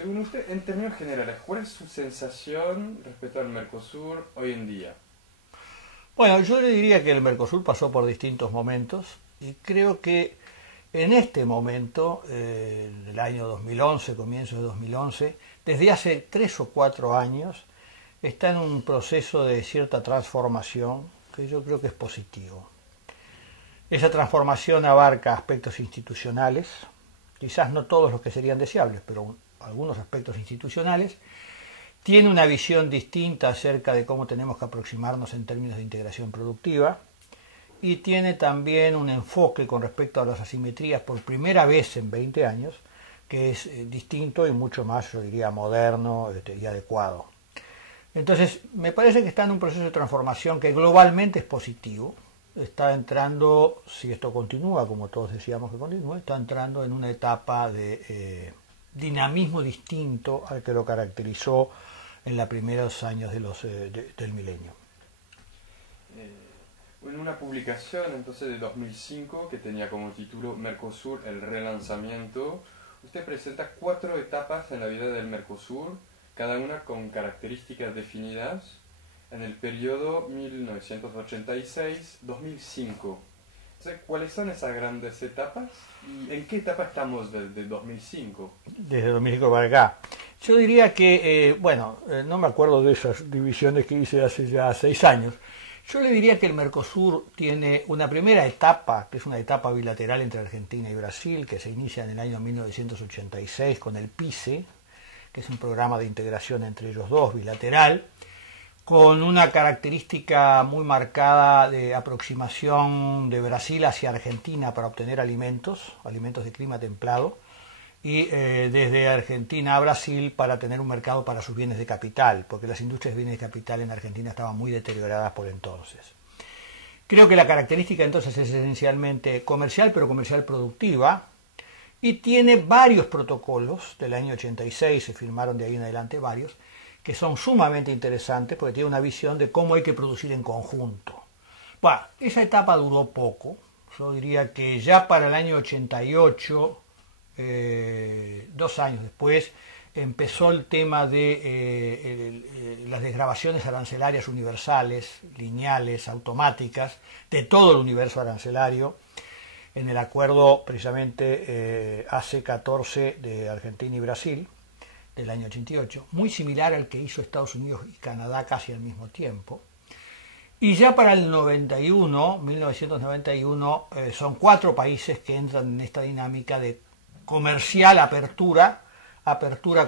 Según usted, en términos generales, ¿cuál es su sensación respecto al Mercosur hoy en día? Bueno, yo le diría que el Mercosur pasó por distintos momentos y creo que en este momento, en el año 2011, comienzo de 2011, desde hace 3 o 4 años, está en un proceso de cierta transformación que yo creo que es positivo. Esa transformación abarca aspectos institucionales, quizás no todos los que serían deseables, pero algunos aspectos institucionales. Tiene una visión distinta acerca de cómo tenemos que aproximarnos en términos de integración productiva y tiene también un enfoque con respecto a las asimetrías por primera vez en 20 años que es distinto y mucho más, yo diría, moderno y adecuado. Entonces, me parece que está en un proceso de transformación que globalmente es positivo. Está entrando, si esto continúa, como todos decíamos que continúe, está entrando en una etapa de dinamismo distinto al que lo caracterizó en los primeros años del milenio. En una publicación entonces de 2005 que tenía como título Mercosur, el relanzamiento, usted presenta 4 etapas en la vida del Mercosur, cada una con características definidas en el periodo 1986-2005. Entonces, ¿cuáles son esas grandes etapas? ¿Y en qué etapa estamos desde 2005? Desde 2005 para acá. Yo diría que, no me acuerdo de esas divisiones que hice hace ya 6 años. Yo le diría que el Mercosur tiene una primera etapa, que es una etapa bilateral entre Argentina y Brasil, que se inicia en el año 1986 con el PICE, que es un programa de integración entre ellos dos, bilateral, con una característica muy marcada de aproximación de Brasil hacia Argentina para obtener alimentos de clima templado, y desde Argentina a Brasil para tener un mercado para sus bienes de capital, porque las industrias de bienes de capital en Argentina estaban muy deterioradas por entonces. Creo que la característica entonces es esencialmente comercial, pero comercial productiva, y tiene varios protocolos del año 86, se firmaron de ahí en adelante varios, que son sumamente interesantes porque tiene una visión de cómo hay que producir en conjunto. Bueno, esa etapa duró poco, yo diría que ya para el año 88, 2 años después, empezó el tema de las desgravaciones arancelarias universales, lineales, automáticas, de todo el universo arancelario, en el acuerdo precisamente AC-14 de Argentina y Brasil, del año 88, muy similar al que hizo Estados Unidos y Canadá casi al mismo tiempo. Y ya para el 1991, son 4 países que entran en esta dinámica de comercial apertura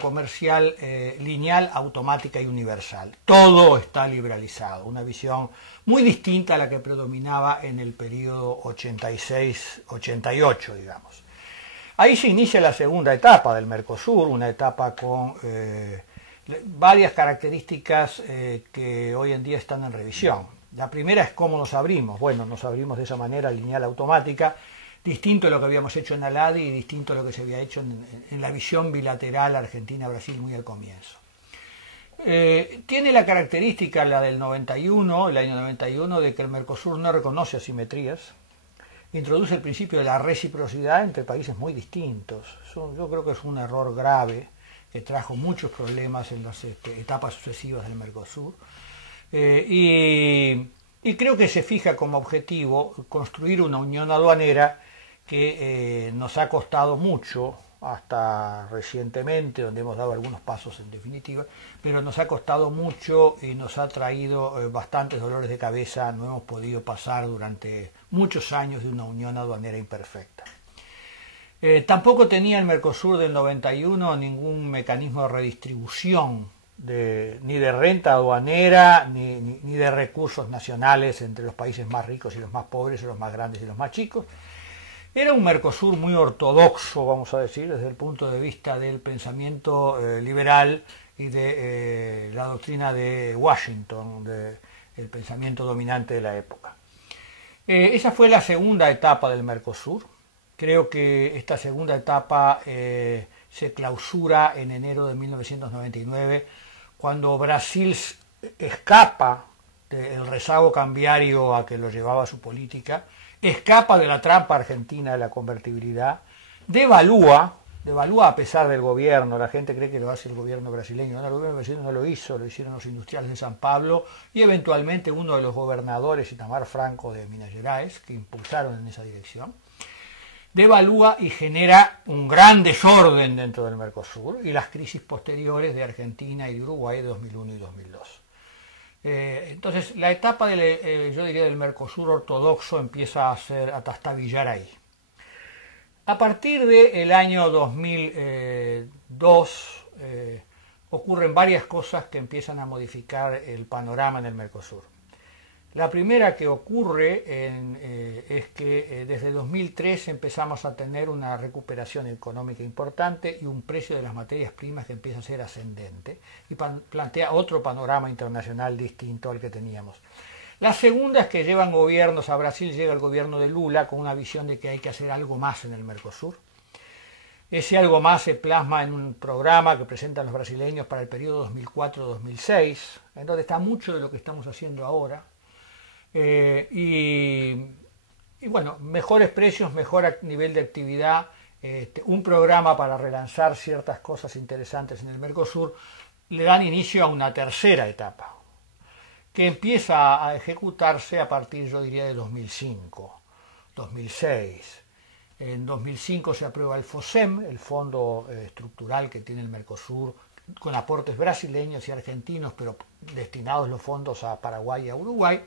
comercial lineal, automática y universal. Todo está liberalizado, una visión muy distinta a la que predominaba en el periodo 86-88, digamos. Ahí se inicia la segunda etapa del Mercosur, una etapa con varias características que hoy en día están en revisión. La primera es cómo nos abrimos. Bueno, nos abrimos de esa manera lineal automática, distinto a lo que habíamos hecho en ALADI y distinto a lo que se había hecho en la visión bilateral Argentina-Brasil muy al comienzo. Tiene la característica, la del 91, el año 91, de que el Mercosur no reconoce asimetrías, introduce el principio de la reciprocidad entre países muy distintos. Yo creo que es un error grave que trajo muchos problemas en las etapas sucesivas del Mercosur. Y creo que se fija como objetivo construir una unión aduanera que nos ha costado mucho hasta recientemente, donde hemos dado algunos pasos en definitiva, pero nos ha costado mucho y nos ha traído bastantes dolores de cabeza. No hemos podido pasar durante muchos años de una unión aduanera imperfecta. Tampoco tenía el Mercosur del 91 ningún mecanismo de redistribución ni de renta aduanera ni de recursos nacionales entre los países más ricos y los más pobres, o los más grandes y los más chicos. Era un Mercosur muy ortodoxo, vamos a decir, desde el punto de vista del pensamiento liberal y de la doctrina de Washington, del pensamiento dominante de la época. Esa fue la segunda etapa del Mercosur. Creo que esta segunda etapa se clausura en enero de 1999, cuando Brasil escapa del rezago cambiario a que lo llevaba su política, escapa de la trampa argentina de la convertibilidad, devalúa devalúa a pesar del gobierno. La gente cree que lo hace el gobierno brasileño. No, el gobierno brasileño no lo hizo, lo hicieron los industriales de San Pablo y eventualmente uno de los gobernadores, Itamar Franco de Minas Gerais, que impulsaron en esa dirección. Devalúa y genera un gran desorden dentro del Mercosur y las crisis posteriores de Argentina y de Uruguay de 2001 y 2002. Entonces, la etapa yo diría del Mercosur ortodoxo empieza a trastabillar ahí. A partir del año 2002 ocurren varias cosas que empiezan a modificar el panorama en el Mercosur. La primera que ocurre es que desde 2003 empezamos a tener una recuperación económica importante y un precio de las materias primas que empieza a ser ascendente y plantea otro panorama internacional distinto al que teníamos. La segunda es que llevan gobiernos, a Brasil llega el gobierno de Lula con una visión de que hay que hacer algo más en el Mercosur. Ese algo más se plasma en un programa que presentan los brasileños para el periodo 2004-2006, en donde está mucho de lo que estamos haciendo ahora. Y bueno, mejores precios, mejor nivel de actividad, un programa para relanzar ciertas cosas interesantes en el Mercosur, le dan inicio a una tercera etapa, que empieza a ejecutarse a partir, yo diría, de 2005, 2006. En 2005 se aprueba el FOSEM, el fondo estructural que tiene el Mercosur, con aportes brasileños y argentinos, pero destinados los fondos a Paraguay y a Uruguay.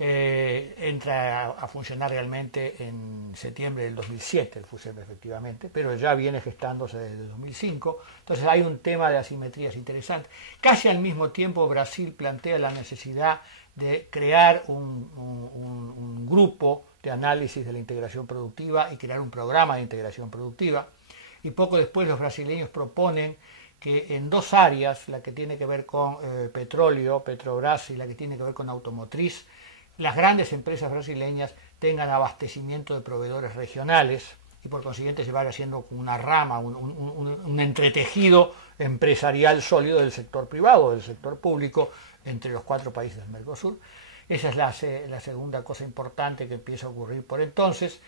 Entra a funcionar realmente en septiembre del 2007 el FOSEM efectivamente, pero ya viene gestándose desde 2005, entonces hay un tema de asimetrías interesante. Casi al mismo tiempo Brasil plantea la necesidad de crear un grupo de análisis de la integración productiva y crear un programa de integración productiva, y poco después los brasileños proponen que en dos áreas, la que tiene que ver con petróleo, Petrobras, y la que tiene que ver con automotriz, las grandes empresas brasileñas tengan abastecimiento de proveedores regionales y por consiguiente se vaya haciendo una rama, un entretejido empresarial sólido del sector privado, del sector público entre los cuatro países del Mercosur. Esa es la segunda cosa importante que empieza a ocurrir por entonces.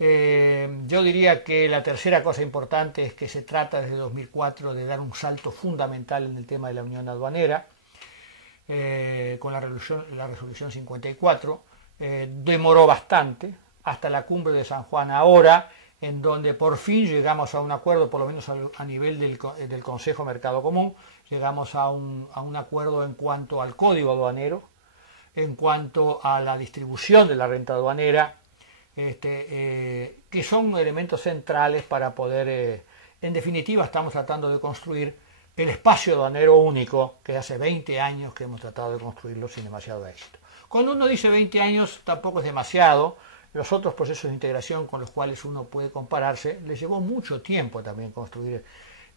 Yo diría que la tercera cosa importante es que se trata desde 2004 de dar un salto fundamental en el tema de la unión aduanera. Con la resolución 54, demoró bastante hasta la cumbre de San Juan ahora, en donde por fin llegamos a un acuerdo, por lo menos a nivel del Consejo Mercado Común, llegamos a un acuerdo en cuanto al código aduanero, en cuanto a la distribución de la renta aduanera, que son elementos centrales para poder, en definitiva estamos tratando de construir el espacio aduanero único, que hace 20 años que hemos tratado de construirlo sin demasiado éxito. Cuando uno dice 20 años tampoco es demasiado, los otros procesos de integración con los cuales uno puede compararse, les llevó mucho tiempo también construir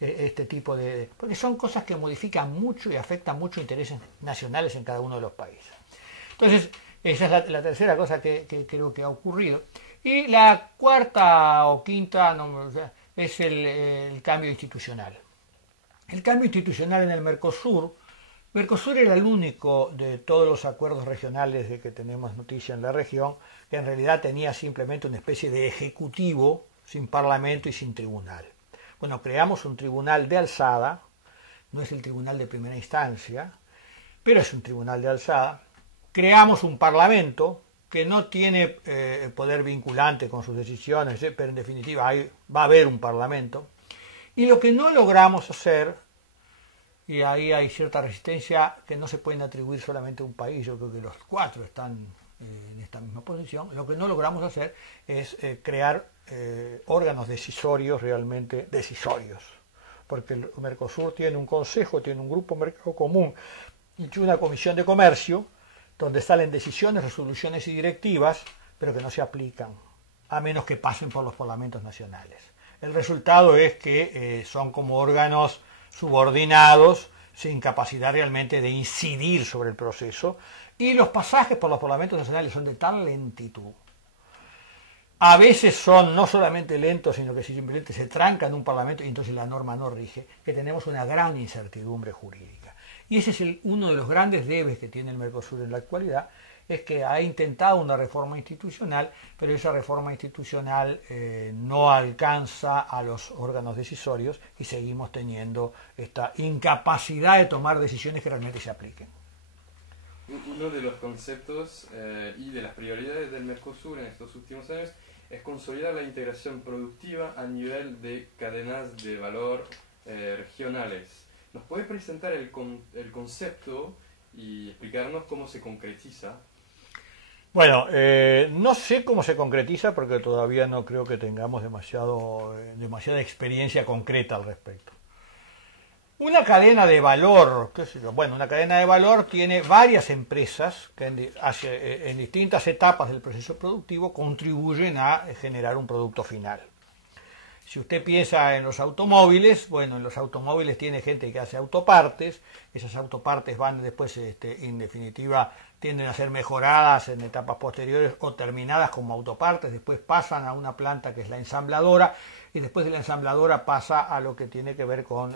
este tipo de... porque son cosas que modifican mucho y afectan mucho intereses nacionales en cada uno de los países. Entonces, esa es la tercera cosa que creo que ha ocurrido. Y la cuarta o quinta es el cambio institucional. El cambio institucional en el Mercosur era el único de todos los acuerdos regionales de que tenemos noticia en la región, que en realidad tenía simplemente una especie de ejecutivo sin parlamento y sin tribunal. Bueno, creamos un tribunal de alzada, no es el tribunal de primera instancia, pero es un tribunal de alzada. Creamos un parlamento que no tiene poder vinculante con sus decisiones, pero en definitiva va a haber un parlamento. Y lo que no logramos hacer, y ahí hay cierta resistencia que no se pueden atribuir solamente a un país, yo creo que los cuatro están en esta misma posición, lo que no logramos hacer es crear órganos decisorios realmente decisorios, porque el Mercosur tiene un consejo, tiene un grupo mercado común y una comisión de comercio, donde salen decisiones, resoluciones y directivas, pero que no se aplican, a menos que pasen por los parlamentos nacionales. El resultado es que son como órganos subordinados, sin capacidad realmente de incidir sobre el proceso, y los pasajes por los parlamentos nacionales son de tal lentitud. A veces son no solamente lentos, sino que simplemente se trancan en un parlamento y entonces la norma no rige, que tenemos una gran incertidumbre jurídica. Y ese es uno de los grandes debes que tiene el Mercosur en la actualidad, es que ha intentado una reforma institucional, pero esa reforma institucional no alcanza a los órganos decisorios y seguimos teniendo esta incapacidad de tomar decisiones que realmente se apliquen. Uno de los conceptos y de las prioridades del Mercosur en estos últimos años es consolidar la integración productiva a nivel de cadenas de valor regionales. ¿Nos puede presentar el concepto y explicarnos cómo se concretiza? Bueno, no sé cómo se concretiza porque todavía no creo que tengamos demasiada experiencia concreta al respecto. Una cadena de valor, qué sé yo, bueno, una cadena de valor tiene varias empresas que en distintas etapas del proceso productivo contribuyen a generar un producto final. Si usted piensa en los automóviles, bueno, en los automóviles tiene gente que hace autopartes, esas autopartes van después, en definitiva, tienden a ser mejoradas en etapas posteriores o terminadas como autopartes, después pasan a una planta que es la ensambladora y después de la ensambladora pasa a lo que tiene que ver con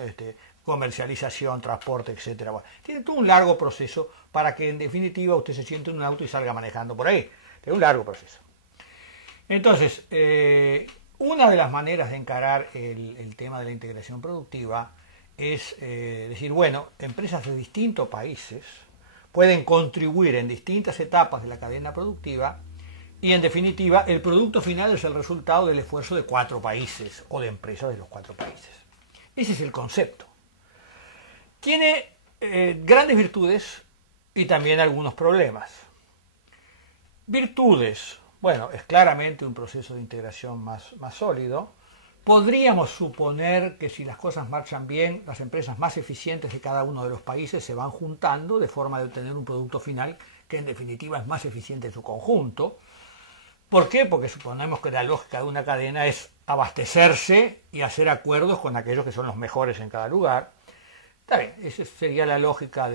comercialización, transporte, etcétera. Bueno, tiene todo un largo proceso para que en definitiva usted se siente en un auto y salga manejando por ahí. Tiene un largo proceso. Entonces, una de las maneras de encarar el tema de la integración productiva es decir, bueno, empresas de distintos países pueden contribuir en distintas etapas de la cadena productiva y en definitiva el producto final es el resultado del esfuerzo de 4 países o de empresas de los 4 países. Ese es el concepto. Tiene grandes virtudes y también algunos problemas. Virtudes. Bueno, es claramente un proceso de integración más sólido. Podríamos suponer que si las cosas marchan bien, las empresas más eficientes de cada uno de los países se van juntando de forma de obtener un producto final que en definitiva es más eficiente en su conjunto. ¿Por qué? Porque suponemos que la lógica de una cadena es abastecerse y hacer acuerdos con aquellos que son los mejores en cada lugar. Está bien, esa sería la lógica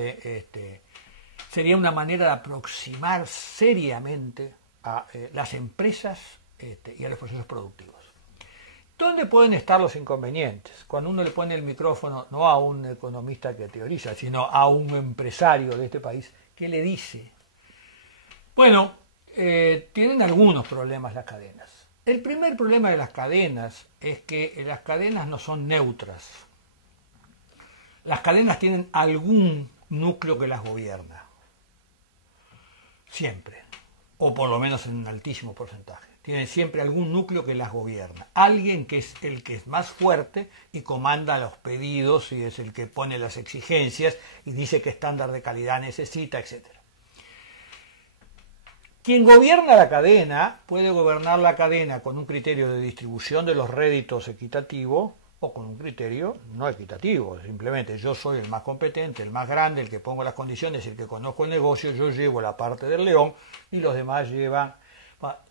sería una manera de aproximar seriamente a las empresas y a los procesos productivos. ¿Dónde pueden estar los inconvenientes? Cuando uno le pone el micrófono no a un economista que teoriza, sino a un empresario de este país, ¿qué le dice? Bueno, tienen algunos problemas las cadenas. El primer problema de las cadenas es que las cadenas no son neutras. Las cadenas tienen algún núcleo que las gobierna. Siempre. O por lo menos en un altísimo porcentaje. Tienen siempre algún núcleo que las gobierna. Alguien que es el que es más fuerte y comanda los pedidos y es el que pone las exigencias y dice qué estándar de calidad necesita, etc. Quien gobierna la cadena puede gobernar la cadena con un criterio de distribución de los réditos equitativo o con un criterio no equitativo. Simplemente yo soy el más competente, el más grande, el que pongo las condiciones, el que conozco el negocio, yo llevo la parte del león y los demás llevan.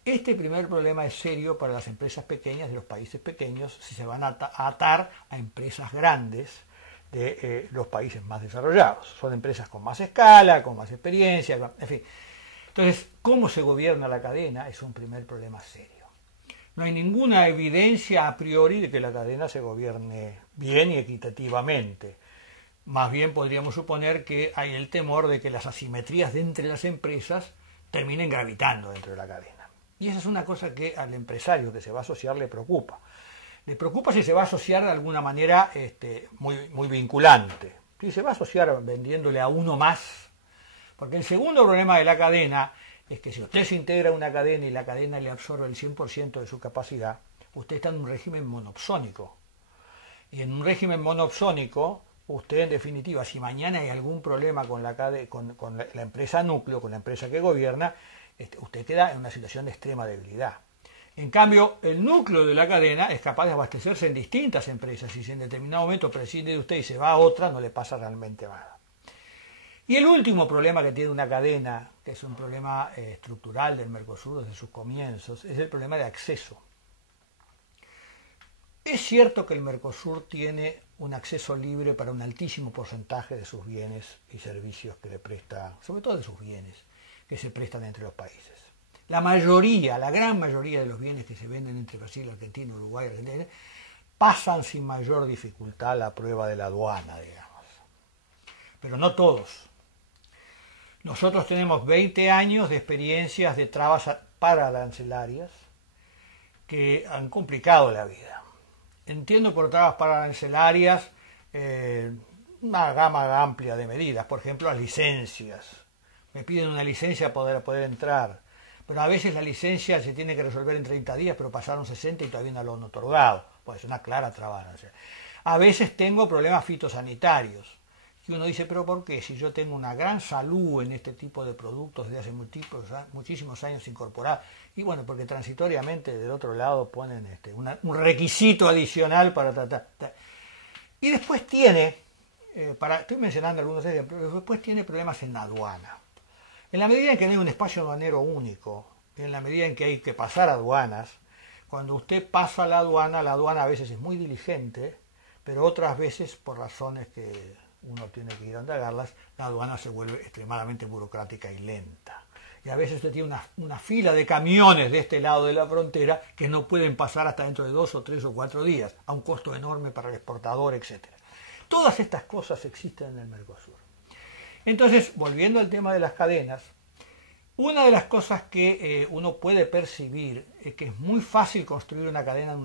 Este primer problema es serio para las empresas pequeñas de los países pequeños si se van a atar a empresas grandes de los países más desarrollados. Son empresas con más escala, con más experiencia, en fin. Entonces, ¿cómo se gobierna la cadena? Es un primer problema serio. No hay ninguna evidencia a priori de que la cadena se gobierne bien y equitativamente. Más bien podríamos suponer que hay el temor de que las asimetrías de entre las empresas terminen gravitando dentro de la cadena. Y esa es una cosa que al empresario que se va a asociar le preocupa. Le preocupa si se va a asociar de alguna manera muy vinculante. Si se va a asociar vendiéndole a uno más. Porque el segundo problema de la cadena es que si usted se integra a una cadena y la cadena le absorbe el 100% de su capacidad, usted está en un régimen monopsónico. Y en un régimen monopsónico, usted en definitiva, si mañana hay algún problema con la empresa núcleo, con la empresa que gobierna, usted queda en una situación de extrema debilidad. En cambio, el núcleo de la cadena es capaz de abastecerse en distintas empresas y si en determinado momento prescinde de usted y se va a otra, no le pasa realmente nada. Y el último problema que tiene una cadena, que es un problema estructural del Mercosur desde sus comienzos, es el problema de acceso. Es cierto que el Mercosur tiene un acceso libre para un altísimo porcentaje de sus bienes y servicios que le presta, sobre todo de sus bienes, que se prestan entre los países. La gran mayoría de los bienes que se venden entre Brasil, Argentina, Uruguay y Argentina pasan sin mayor dificultad la prueba de la aduana, digamos. Pero no todos. Nosotros tenemos 20 años de experiencias de trabas pararancelarias que han complicado la vida. Entiendo por trabas pararancelarias una gama amplia de medidas, por ejemplo las licencias. Me piden una licencia para poder entrar, pero a veces la licencia se tiene que resolver en 30 días, pero pasaron 60 y todavía no lo han otorgado. Pues es una clara traba. A veces tengo problemas fitosanitarios. Y uno dice, pero ¿por qué? Si yo tengo una gran salud en este tipo de productos desde hace muchísimos años incorporados. Y bueno, porque transitoriamente del otro lado ponen un requisito adicional para tratar. Y después tiene, estoy mencionando algunos ejemplos, pero después tiene problemas en la aduana. En la medida en que no hay un espacio aduanero único, en la medida en que hay que pasar aduanas, cuando usted pasa la aduana a veces es muy diligente, pero otras veces, por razones que uno tiene que ir a indagarlas, la aduana se vuelve extremadamente burocrática y lenta. Y a veces usted tiene una fila de camiones de este lado de la frontera que no pueden pasar hasta dentro de 2 o 3 o 4 días, a un costo enorme para el exportador, etc. Todas estas cosas existen en el Mercosur. Entonces, volviendo al tema de las cadenas, una de las cosas que uno puede percibir es que es muy fácil construir una cadena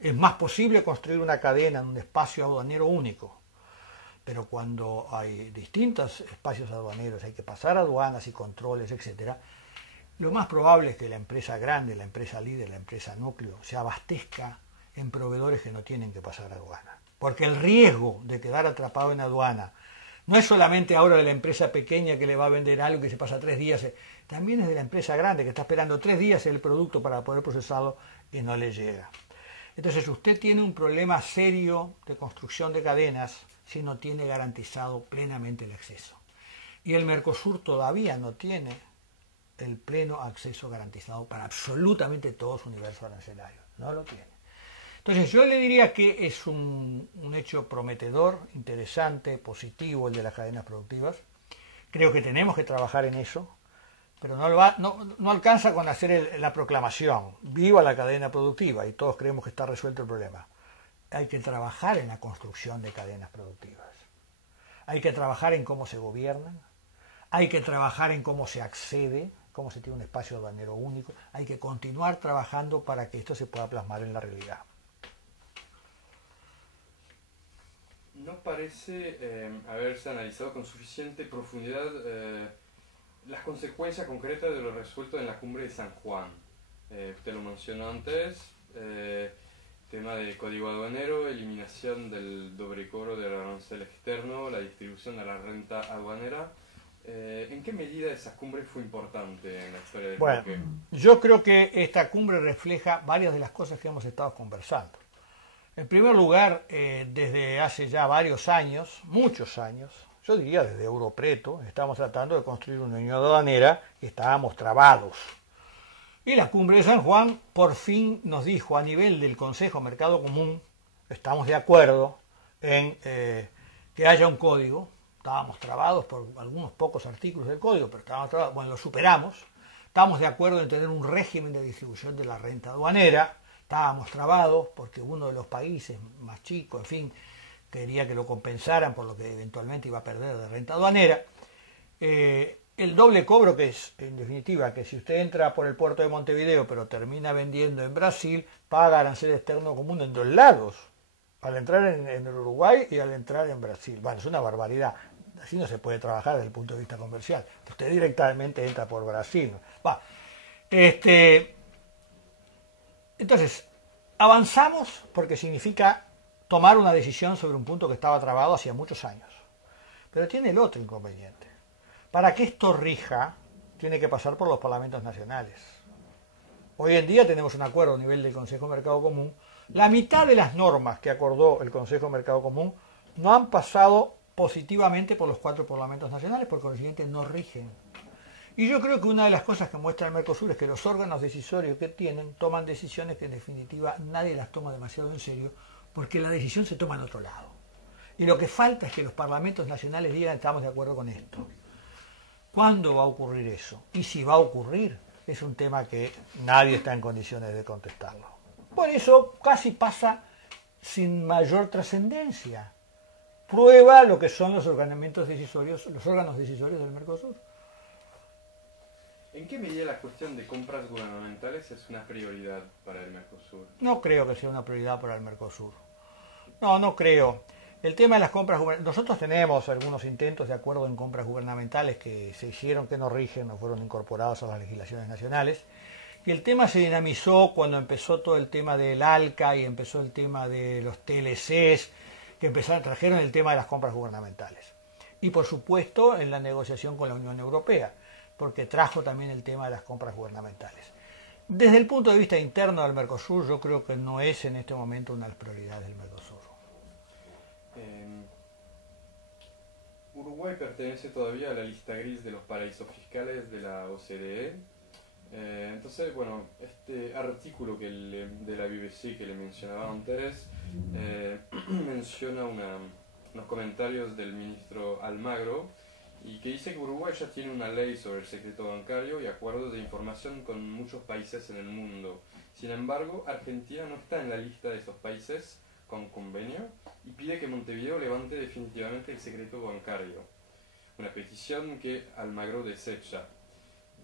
es más posible construir una cadena en un espacio aduanero único. Pero cuando hay distintos espacios aduaneros, hay que pasar aduanas y controles, etc., lo más probable es que la empresa grande, la empresa líder, la empresa núcleo, se abastezca en proveedores que no tienen que pasar aduana. Porque el riesgo de quedar atrapado en aduana no es solamente ahora de la empresa pequeña que le va a vender algo que se pasa 3 días, también es de la empresa grande que está esperando 3 días el producto para poder procesarlo y no le llega. Entonces usted tiene un problema serio de construcción de cadenas si no tiene garantizado plenamente el acceso. Y el Mercosur todavía no tiene el pleno acceso garantizado para absolutamente todo su universo arancelario. No lo tiene. Entonces yo le diría que es un hecho prometedor, interesante, positivo el de las cadenas productivas. Creo que tenemos que trabajar en eso, pero no alcanza con hacer la proclamación. Viva la cadena productiva y todos creemos que está resuelto el problema. Hay que trabajar en la construcción de cadenas productivas. Hay que trabajar en cómo se gobiernan. Hay que trabajar en cómo se accede, cómo se tiene un espacio aduanero único. Hay que continuar trabajando para que esto se pueda plasmar en la realidad. ¿No parece haberse analizado con suficiente profundidad las consecuencias concretas de lo resuelto en la cumbre de San Juan? Usted lo mencionó antes. Tema de código aduanero, eliminación del doble cobro del arancel externo, la distribución de la renta aduanera. ¿En qué medida esa cumbre fue importante en la historia del bloque? Yo creo que esta cumbre refleja varias de las cosas que hemos estado conversando. En primer lugar, desde hace ya varios años, muchos años, yo diría desde Europreto, estamos tratando de construir una unión aduanera y estábamos trabados. Y la cumbre de San Juan por fin nos dijo a nivel del Consejo Mercado Común, estamos de acuerdo en que haya un código. Estábamos trabados por algunos pocos artículos del código, pero estábamos trabados, bueno, lo superamos. Estamos de acuerdo en tener un régimen de distribución de la renta aduanera. Estábamos trabados porque uno de los países más chicos, en fin, quería que lo compensaran por lo que eventualmente iba a perder de renta aduanera. El doble cobro, que es, en definitiva, que si usted entra por el puerto de Montevideo pero termina vendiendo en Brasil, paga arancel externo común en 2 lados, al entrar en el Uruguay y al entrar en Brasil. Bueno, es una barbaridad. Así no se puede trabajar desde el punto de vista comercial. Usted directamente entra por Brasil. Entonces, avanzamos porque significa tomar una decisión sobre un punto que estaba trabado hacía muchos años. Pero tiene el otro inconveniente. Para que esto rija, tiene que pasar por los parlamentos nacionales. Hoy en día tenemos un acuerdo a nivel del Consejo Mercado Común. La mitad de las normas que acordó el Consejo Mercado Común no han pasado positivamente por los 4 parlamentos nacionales, por consiguiente no rigen. Y yo creo que una de las cosas que muestra el Mercosur es que los órganos decisorios que tienen toman decisiones que en definitiva nadie las toma demasiado en serio, porque la decisión se toma en otro lado. Y lo que falta es que los parlamentos nacionales digan estamos de acuerdo con esto. ¿Cuándo va a ocurrir eso? Y si va a ocurrir, es un tema que nadie está en condiciones de contestarlo. Por eso casi pasa sin mayor trascendencia. prueba lo que son los órganos decisorios del Mercosur. ¿En qué medida la cuestión de compras gubernamentales es una prioridad para el Mercosur? No creo que sea una prioridad para el Mercosur. No creo. El tema de las compras gubernamentales, nosotros tenemos algunos intentos de acuerdo en compras gubernamentales que se hicieron, que no rigen, no fueron incorporados a las legislaciones nacionales. Y el tema se dinamizó cuando empezó todo el tema del ALCA y empezó el tema de los TLCs, que trajeron el tema de las compras gubernamentales. Y por supuesto en la negociación con la Unión Europea, porque trajo también el tema de las compras gubernamentales. Desde el punto de vista interno del Mercosur, yo creo que no es en este momento una de las prioridades del Mercosur. Uruguay pertenece todavía a la lista gris de los paraísos fiscales de la OCDE. Entonces, bueno, este artículo de la BBC que le mencionaba antes menciona unos comentarios del ministro Almagro y que dice que Uruguay ya tiene una ley sobre el secreto bancario y acuerdos de información con muchos países en el mundo. Sin embargo, Argentina no está en la lista de esos países con convenio y pide que Montevideo levante definitivamente el secreto bancario. Una petición que Almagro desecha.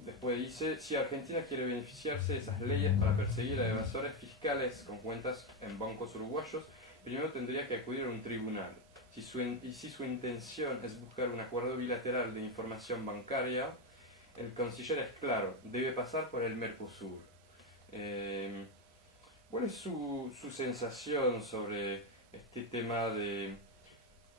Después dice, si Argentina quiere beneficiarse de esas leyes para perseguir a evasores fiscales con cuentas en bancos uruguayos, primero tendría que acudir a un tribunal. Si su intención es buscar un acuerdo bilateral de información bancaria, el canciller es claro, debe pasar por el Mercosur. ¿Cuál es su sensación sobre este tema de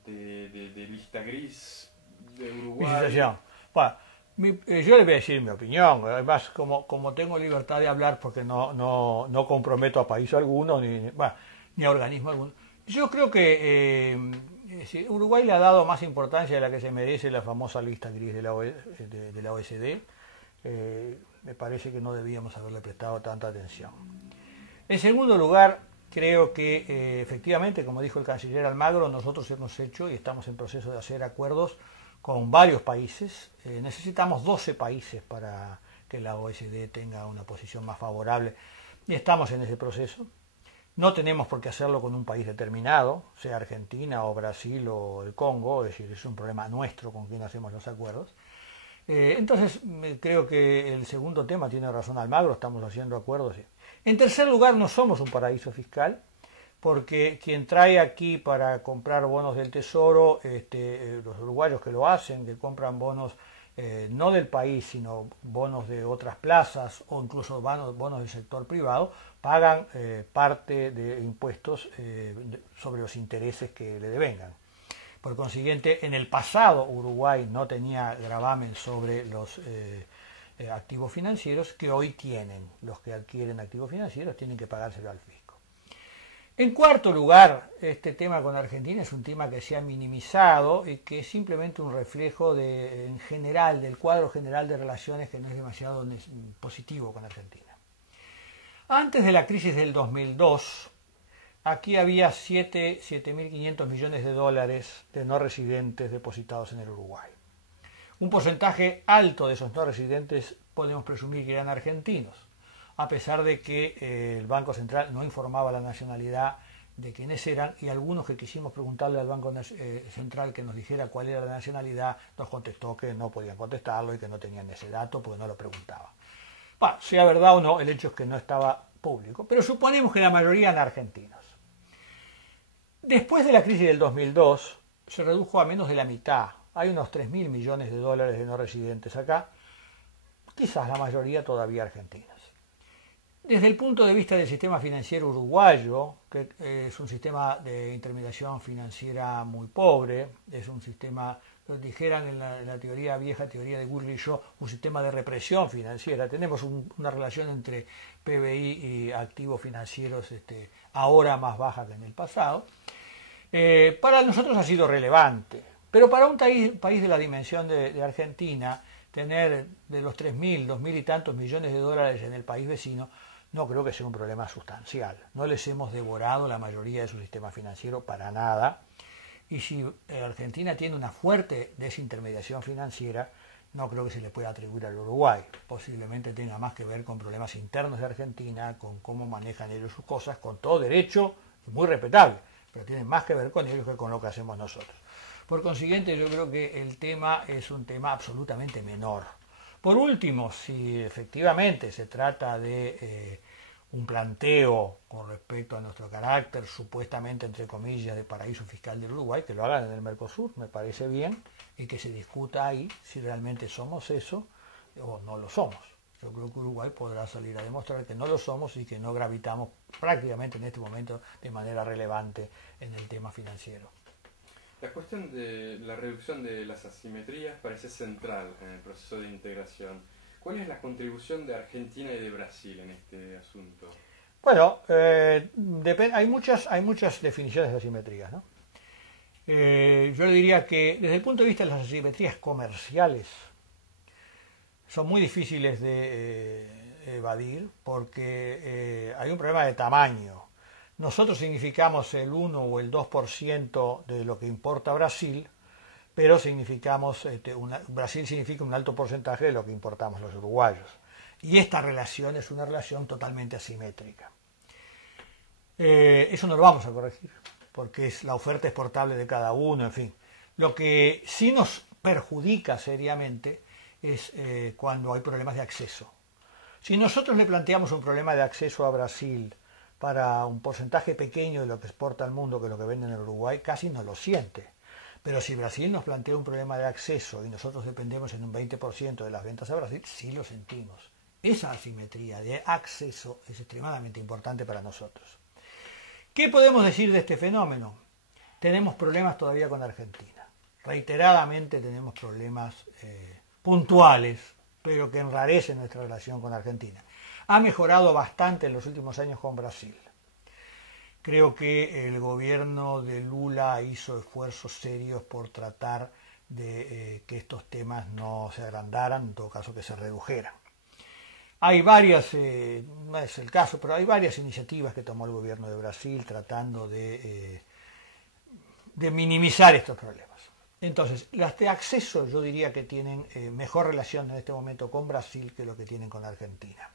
lista gris de Uruguay? Mi sensación. Bueno, yo le voy a decir mi opinión. Además, como tengo libertad de hablar porque no comprometo a país alguno ni a organismo alguno, yo creo que Uruguay le ha dado más importancia de la que se merece la famosa lista gris de la OECD. Me parece que no debíamos haberle prestado tanta atención. En segundo lugar, creo que efectivamente, como dijo el canciller Almagro, nosotros hemos hecho y estamos en proceso de hacer acuerdos con varios países. Necesitamos 12 países para que la OECD tenga una posición más favorable y estamos en ese proceso. No tenemos por qué hacerlo con un país determinado, sea Argentina o Brasil o el Congo, es decir, es un problema nuestro con quien hacemos los acuerdos. Entonces, creo que el segundo tema tiene razón Almagro, estamos haciendo acuerdos. En tercer lugar, no somos un paraíso fiscal, porque quien trae aquí para comprar bonos del Tesoro, los uruguayos que lo hacen, que compran bonos no del país, sino bonos de otras plazas o incluso bonos del sector privado, pagan parte de impuestos sobre los intereses que le devengan. Por consiguiente, en el pasado Uruguay no tenía gravamen sobre los activos financieros que hoy tienen. Los que adquieren activos financieros tienen que pagárselo al fisco. En cuarto lugar, este tema con Argentina es un tema que se ha minimizado y que es simplemente un reflejo en general, del cuadro general de relaciones que no es demasiado positivo con Argentina. Antes de la crisis del 2002, aquí había 7.500 millones de dólares de no residentes depositados en el Uruguay. Un porcentaje alto de esos no residentes podemos presumir que eran argentinos, a pesar de que el Banco Central no informaba la nacionalidad de quiénes eran, y algunos que quisimos preguntarle al Banco Central que nos dijera cuál era la nacionalidad, nos contestó que no podían contestarlo y que no tenían ese dato porque no lo preguntaba. Sea verdad o no, el hecho es que no estaba público, pero suponemos que la mayoría eran argentinos. Después de la crisis del 2002, se redujo a menos de la mitad. Hay unos 3.000 millones de dólares de no residentes acá, quizás la mayoría todavía argentinos. Desde el punto de vista del sistema financiero uruguayo, que es un sistema de intermediación financiera muy pobre, es un sistema, lo dijeran en la vieja teoría de Gurley y Shaw, un sistema de represión financiera. Tenemos una relación entre PBI y activos financieros ahora más baja que en el pasado. Para nosotros ha sido relevante, pero para un país de la dimensión de Argentina, tener de los 3.000, 2.000 y tantos millones de dólares en el país vecino, no creo que sea un problema sustancial. No les hemos devorado la mayoría de su sistema financiero para nada. Y si Argentina tiene una fuerte desintermediación financiera, no creo que se le pueda atribuir al Uruguay. Posiblemente tenga más que ver con problemas internos de Argentina, con cómo manejan ellos sus cosas, con todo derecho, muy respetable. pero tienen más que ver con ellos que con lo que hacemos nosotros. Por consiguiente, yo creo que el tema es un tema absolutamente menor. Por último, si efectivamente se trata de un planteo con respecto a nuestro carácter, supuestamente, entre comillas, de paraíso fiscal del Uruguay, que lo hagan en el Mercosur, me parece bien, y que se discuta ahí si realmente somos eso o no lo somos. Yo creo que Uruguay podrá salir a demostrar que no lo somos y que no gravitamos prácticamente en este momento de manera relevante en el tema financiero. La cuestión de la reducción de las asimetrías parece central en el proceso de integración. ¿Cuál es la contribución de Argentina y de Brasil en este asunto? Bueno, hay muchas definiciones de asimetrías, ¿no? Yo le diría que desde el punto de vista de las asimetrías comerciales son muy difíciles de evadir porque hay un problema de tamaño. Nosotros significamos el 1 o el 2% de lo que importa Brasil, pero Brasil significa un alto porcentaje de lo que importamos los uruguayos. Y esta relación es una relación totalmente asimétrica. Eso no lo vamos a corregir, porque es la oferta exportable de cada uno, en fin. Lo que sí nos perjudica seriamente es cuando hay problemas de acceso. Si nosotros le planteamos un problema de acceso a Brasil para un porcentaje pequeño de lo que exporta al mundo, que es lo que vende en el Uruguay, casi no lo siente. Pero si Brasil nos plantea un problema de acceso y nosotros dependemos en un 20% de las ventas a Brasil, sí lo sentimos. Esa asimetría de acceso es extremadamente importante para nosotros. ¿Qué podemos decir de este fenómeno? Tenemos problemas todavía con Argentina. Reiteradamente tenemos problemas puntuales, pero que enrarecen nuestra relación con Argentina. Ha mejorado bastante en los últimos años con Brasil. Creo que el gobierno de Lula hizo esfuerzos serios por tratar de que estos temas no se agrandaran, en todo caso que se redujeran. Hay varias, no es el caso, pero hay varias iniciativas que tomó el gobierno de Brasil tratando de minimizar estos problemas. Entonces, las de acceso yo diría que tienen mejor relación en este momento con Brasil que lo que tienen con Argentina.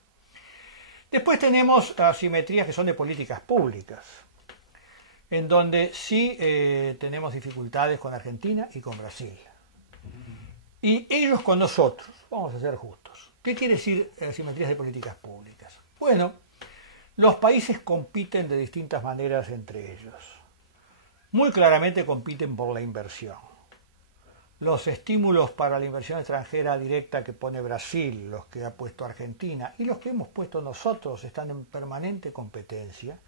Después tenemos asimetrías que son de políticas públicas, en donde sí tenemos dificultades con Argentina y con Brasil. Y ellos con nosotros, vamos a ser justos. ¿Qué quiere decir asimetrías de políticas públicas? Bueno, los países compiten de distintas maneras entre ellos. Muy claramente compiten por la inversión. Los estímulos para la inversión extranjera directa que pone Brasil, los que ha puesto Argentina y los que hemos puesto nosotros están en permanente competencia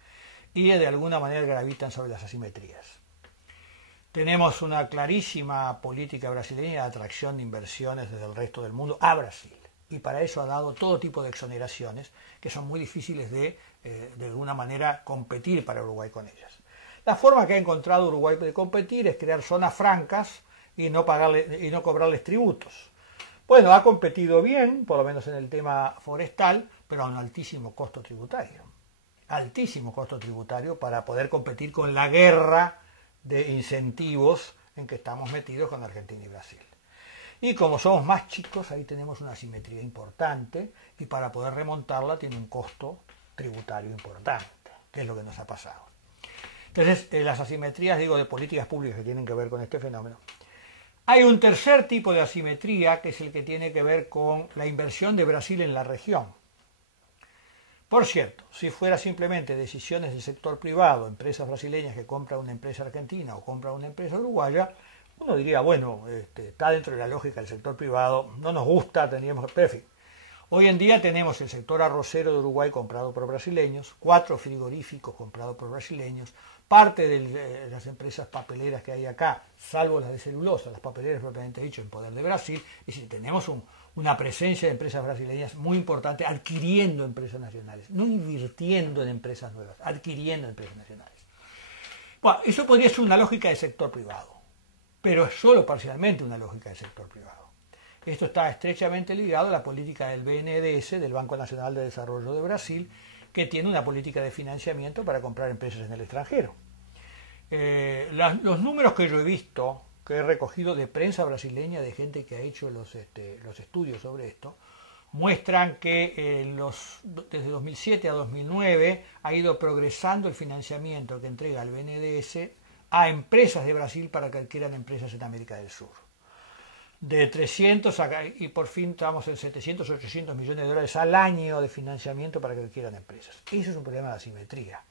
y de alguna manera gravitan sobre las asimetrías. Tenemos una clarísima política brasileña de atracción de inversiones desde el resto del mundo a Brasil y para eso ha dado todo tipo de exoneraciones que son muy difíciles de alguna manera competir para Uruguay con ellas. La forma que ha encontrado Uruguay de competir es crear zonas francas y no cobrarles tributos. Bueno, ha competido bien, por lo menos en el tema forestal, pero a un altísimo costo tributario. Altísimo costo tributario para poder competir con la guerra de incentivos en que estamos metidos con Argentina y Brasil. Y como somos más chicos, ahí tenemos una asimetría importante y para poder remontarla tiene un costo tributario importante, que es lo que nos ha pasado. Entonces, las asimetrías, digo, de políticas públicas que tienen que ver con este fenómeno. Hay un tercer tipo de asimetría que es el que tiene que ver con la inversión de Brasil en la región. Por cierto, si fuera simplemente decisiones del sector privado, empresas brasileñas que compran una empresa argentina o compran una empresa uruguaya, uno diría, bueno, está dentro de la lógica del sector privado, no nos gusta, tendríamos que... Pero en fin, hoy en día tenemos el sector arrocero de Uruguay comprado por brasileños, 4 frigoríficos comprados por brasileños, parte de las empresas papeleras que hay acá, salvo las de celulosa, las papeleras propiamente dicho en poder de Brasil, y si tenemos una presencia de empresas brasileñas muy importante adquiriendo empresas nacionales, no invirtiendo en empresas nuevas, adquiriendo empresas nacionales. Bueno, eso podría ser una lógica del sector privado, pero es solo parcialmente una lógica del sector privado. Esto está estrechamente ligado a la política del BNDES, del Banco Nacional de Desarrollo de Brasil, que tiene una política de financiamiento para comprar empresas en el extranjero. Los números que yo he visto, que he recogido de prensa brasileña, de gente que ha hecho los estudios sobre esto, muestran que desde 2007 a 2009 ha ido progresando el financiamiento que entrega el BNDES a empresas de Brasil para que adquieran empresas en América del Sur. De 300 y por fin estamos en 700 o 800 millones de dólares al año de financiamiento para que adquieran empresas. Eso es un problema de asimetría,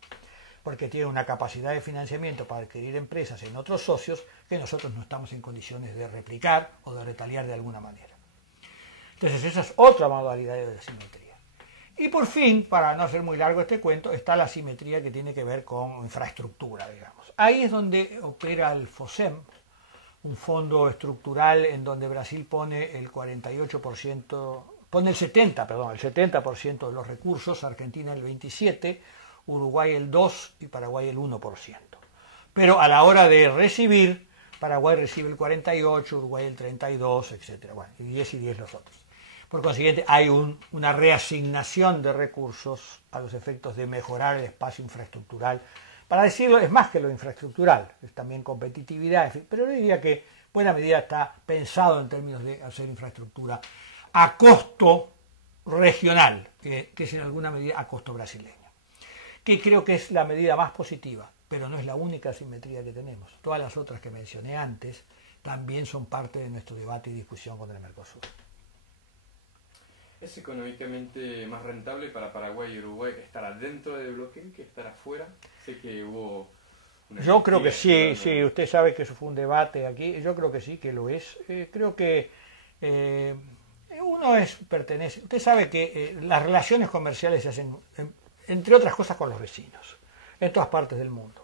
porque tiene una capacidad de financiamiento para adquirir empresas en otros socios que nosotros no estamos en condiciones de replicar o de retaliar de alguna manera. Entonces esa es otra modalidad de asimetría. Y por fin, para no hacer muy largo este cuento, está la asimetría que tiene que ver con infraestructura, digamos. Ahí es donde opera el FOSEM, un fondo estructural en donde Brasil pone el 48%, pone el 70% de los recursos, Argentina el 27%, Uruguay el 2% y Paraguay el 1%. Pero a la hora de recibir, Paraguay recibe el 48%, Uruguay el 32%, etc. Bueno, y 10 y 10 los otros. Por consiguiente, hay una reasignación de recursos a los efectos de mejorar el espacio infraestructural. Para decirlo, es más que lo infraestructural, es también competitividad, en fin, pero yo diría que en buena medida está pensado en términos de hacer infraestructura a costo regional, que es en alguna medida a costo brasileño, que creo que es la medida más positiva, pero no es la única asimetría que tenemos. Todas las otras que mencioné antes también son parte de nuestro debate y discusión con el Mercosur. ¿Es económicamente más rentable para Paraguay y Uruguay estar adentro del bloque que estar afuera? Sé que hubo... Yo creo que sí, sí, usted sabe que eso fue un debate aquí, yo creo que sí, que lo es. Creo que uno pertenece... Usted sabe que las relaciones comerciales se hacen, entre otras cosas, con los vecinos, en todas partes del mundo.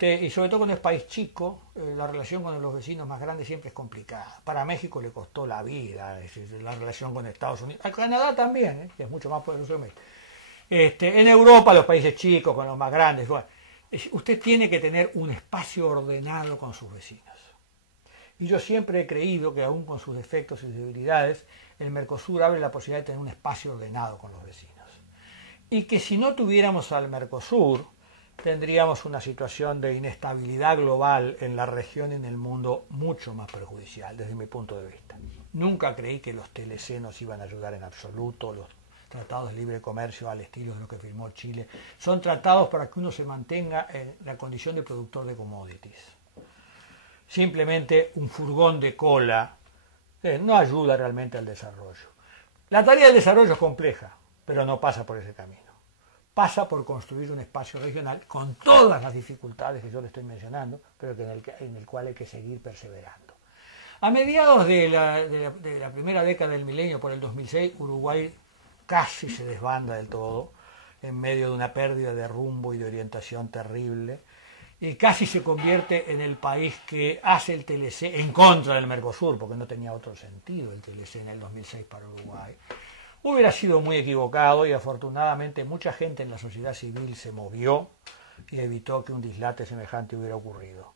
Y sobre todo cuando es país chico, la relación con los vecinos más grandes siempre es complicada. Para México le costó la vida, es decir, la relación con Estados Unidos. A Canadá también, que es mucho más poderoso que México. En Europa, los países chicos, con los más grandes. Bueno, usted tiene que tener un espacio ordenado con sus vecinos. Y yo siempre he creído que aún con sus defectos y debilidades, el Mercosur abre la posibilidad de tener un espacio ordenado con los vecinos. Y que si no tuviéramos al Mercosur, tendríamos una situación de inestabilidad global en la región y en el mundo mucho más perjudicial desde mi punto de vista. Nunca creí que los TLC nos iban a ayudar en absoluto, los tratados de libre comercio al estilo de lo que firmó Chile. Son tratados para que uno se mantenga en la condición de productor de commodities. Simplemente un furgón de cola no ayuda realmente al desarrollo. La tarea del desarrollo es compleja, pero no pasa por ese camino. Pasa por construir un espacio regional con todas las dificultades que yo le estoy mencionando, pero en el cual hay que seguir perseverando. A mediados de la primera década del milenio, por el 2006, Uruguay casi se desbanda del todo, en medio de una pérdida de rumbo y de orientación terrible, y casi se convierte en el país que hace el TLC en contra del Mercosur, porque no tenía otro sentido el TLC en el 2006 para Uruguay. Hubiera sido muy equivocado y afortunadamente mucha gente en la sociedad civil se movió y evitó que un dislate semejante hubiera ocurrido.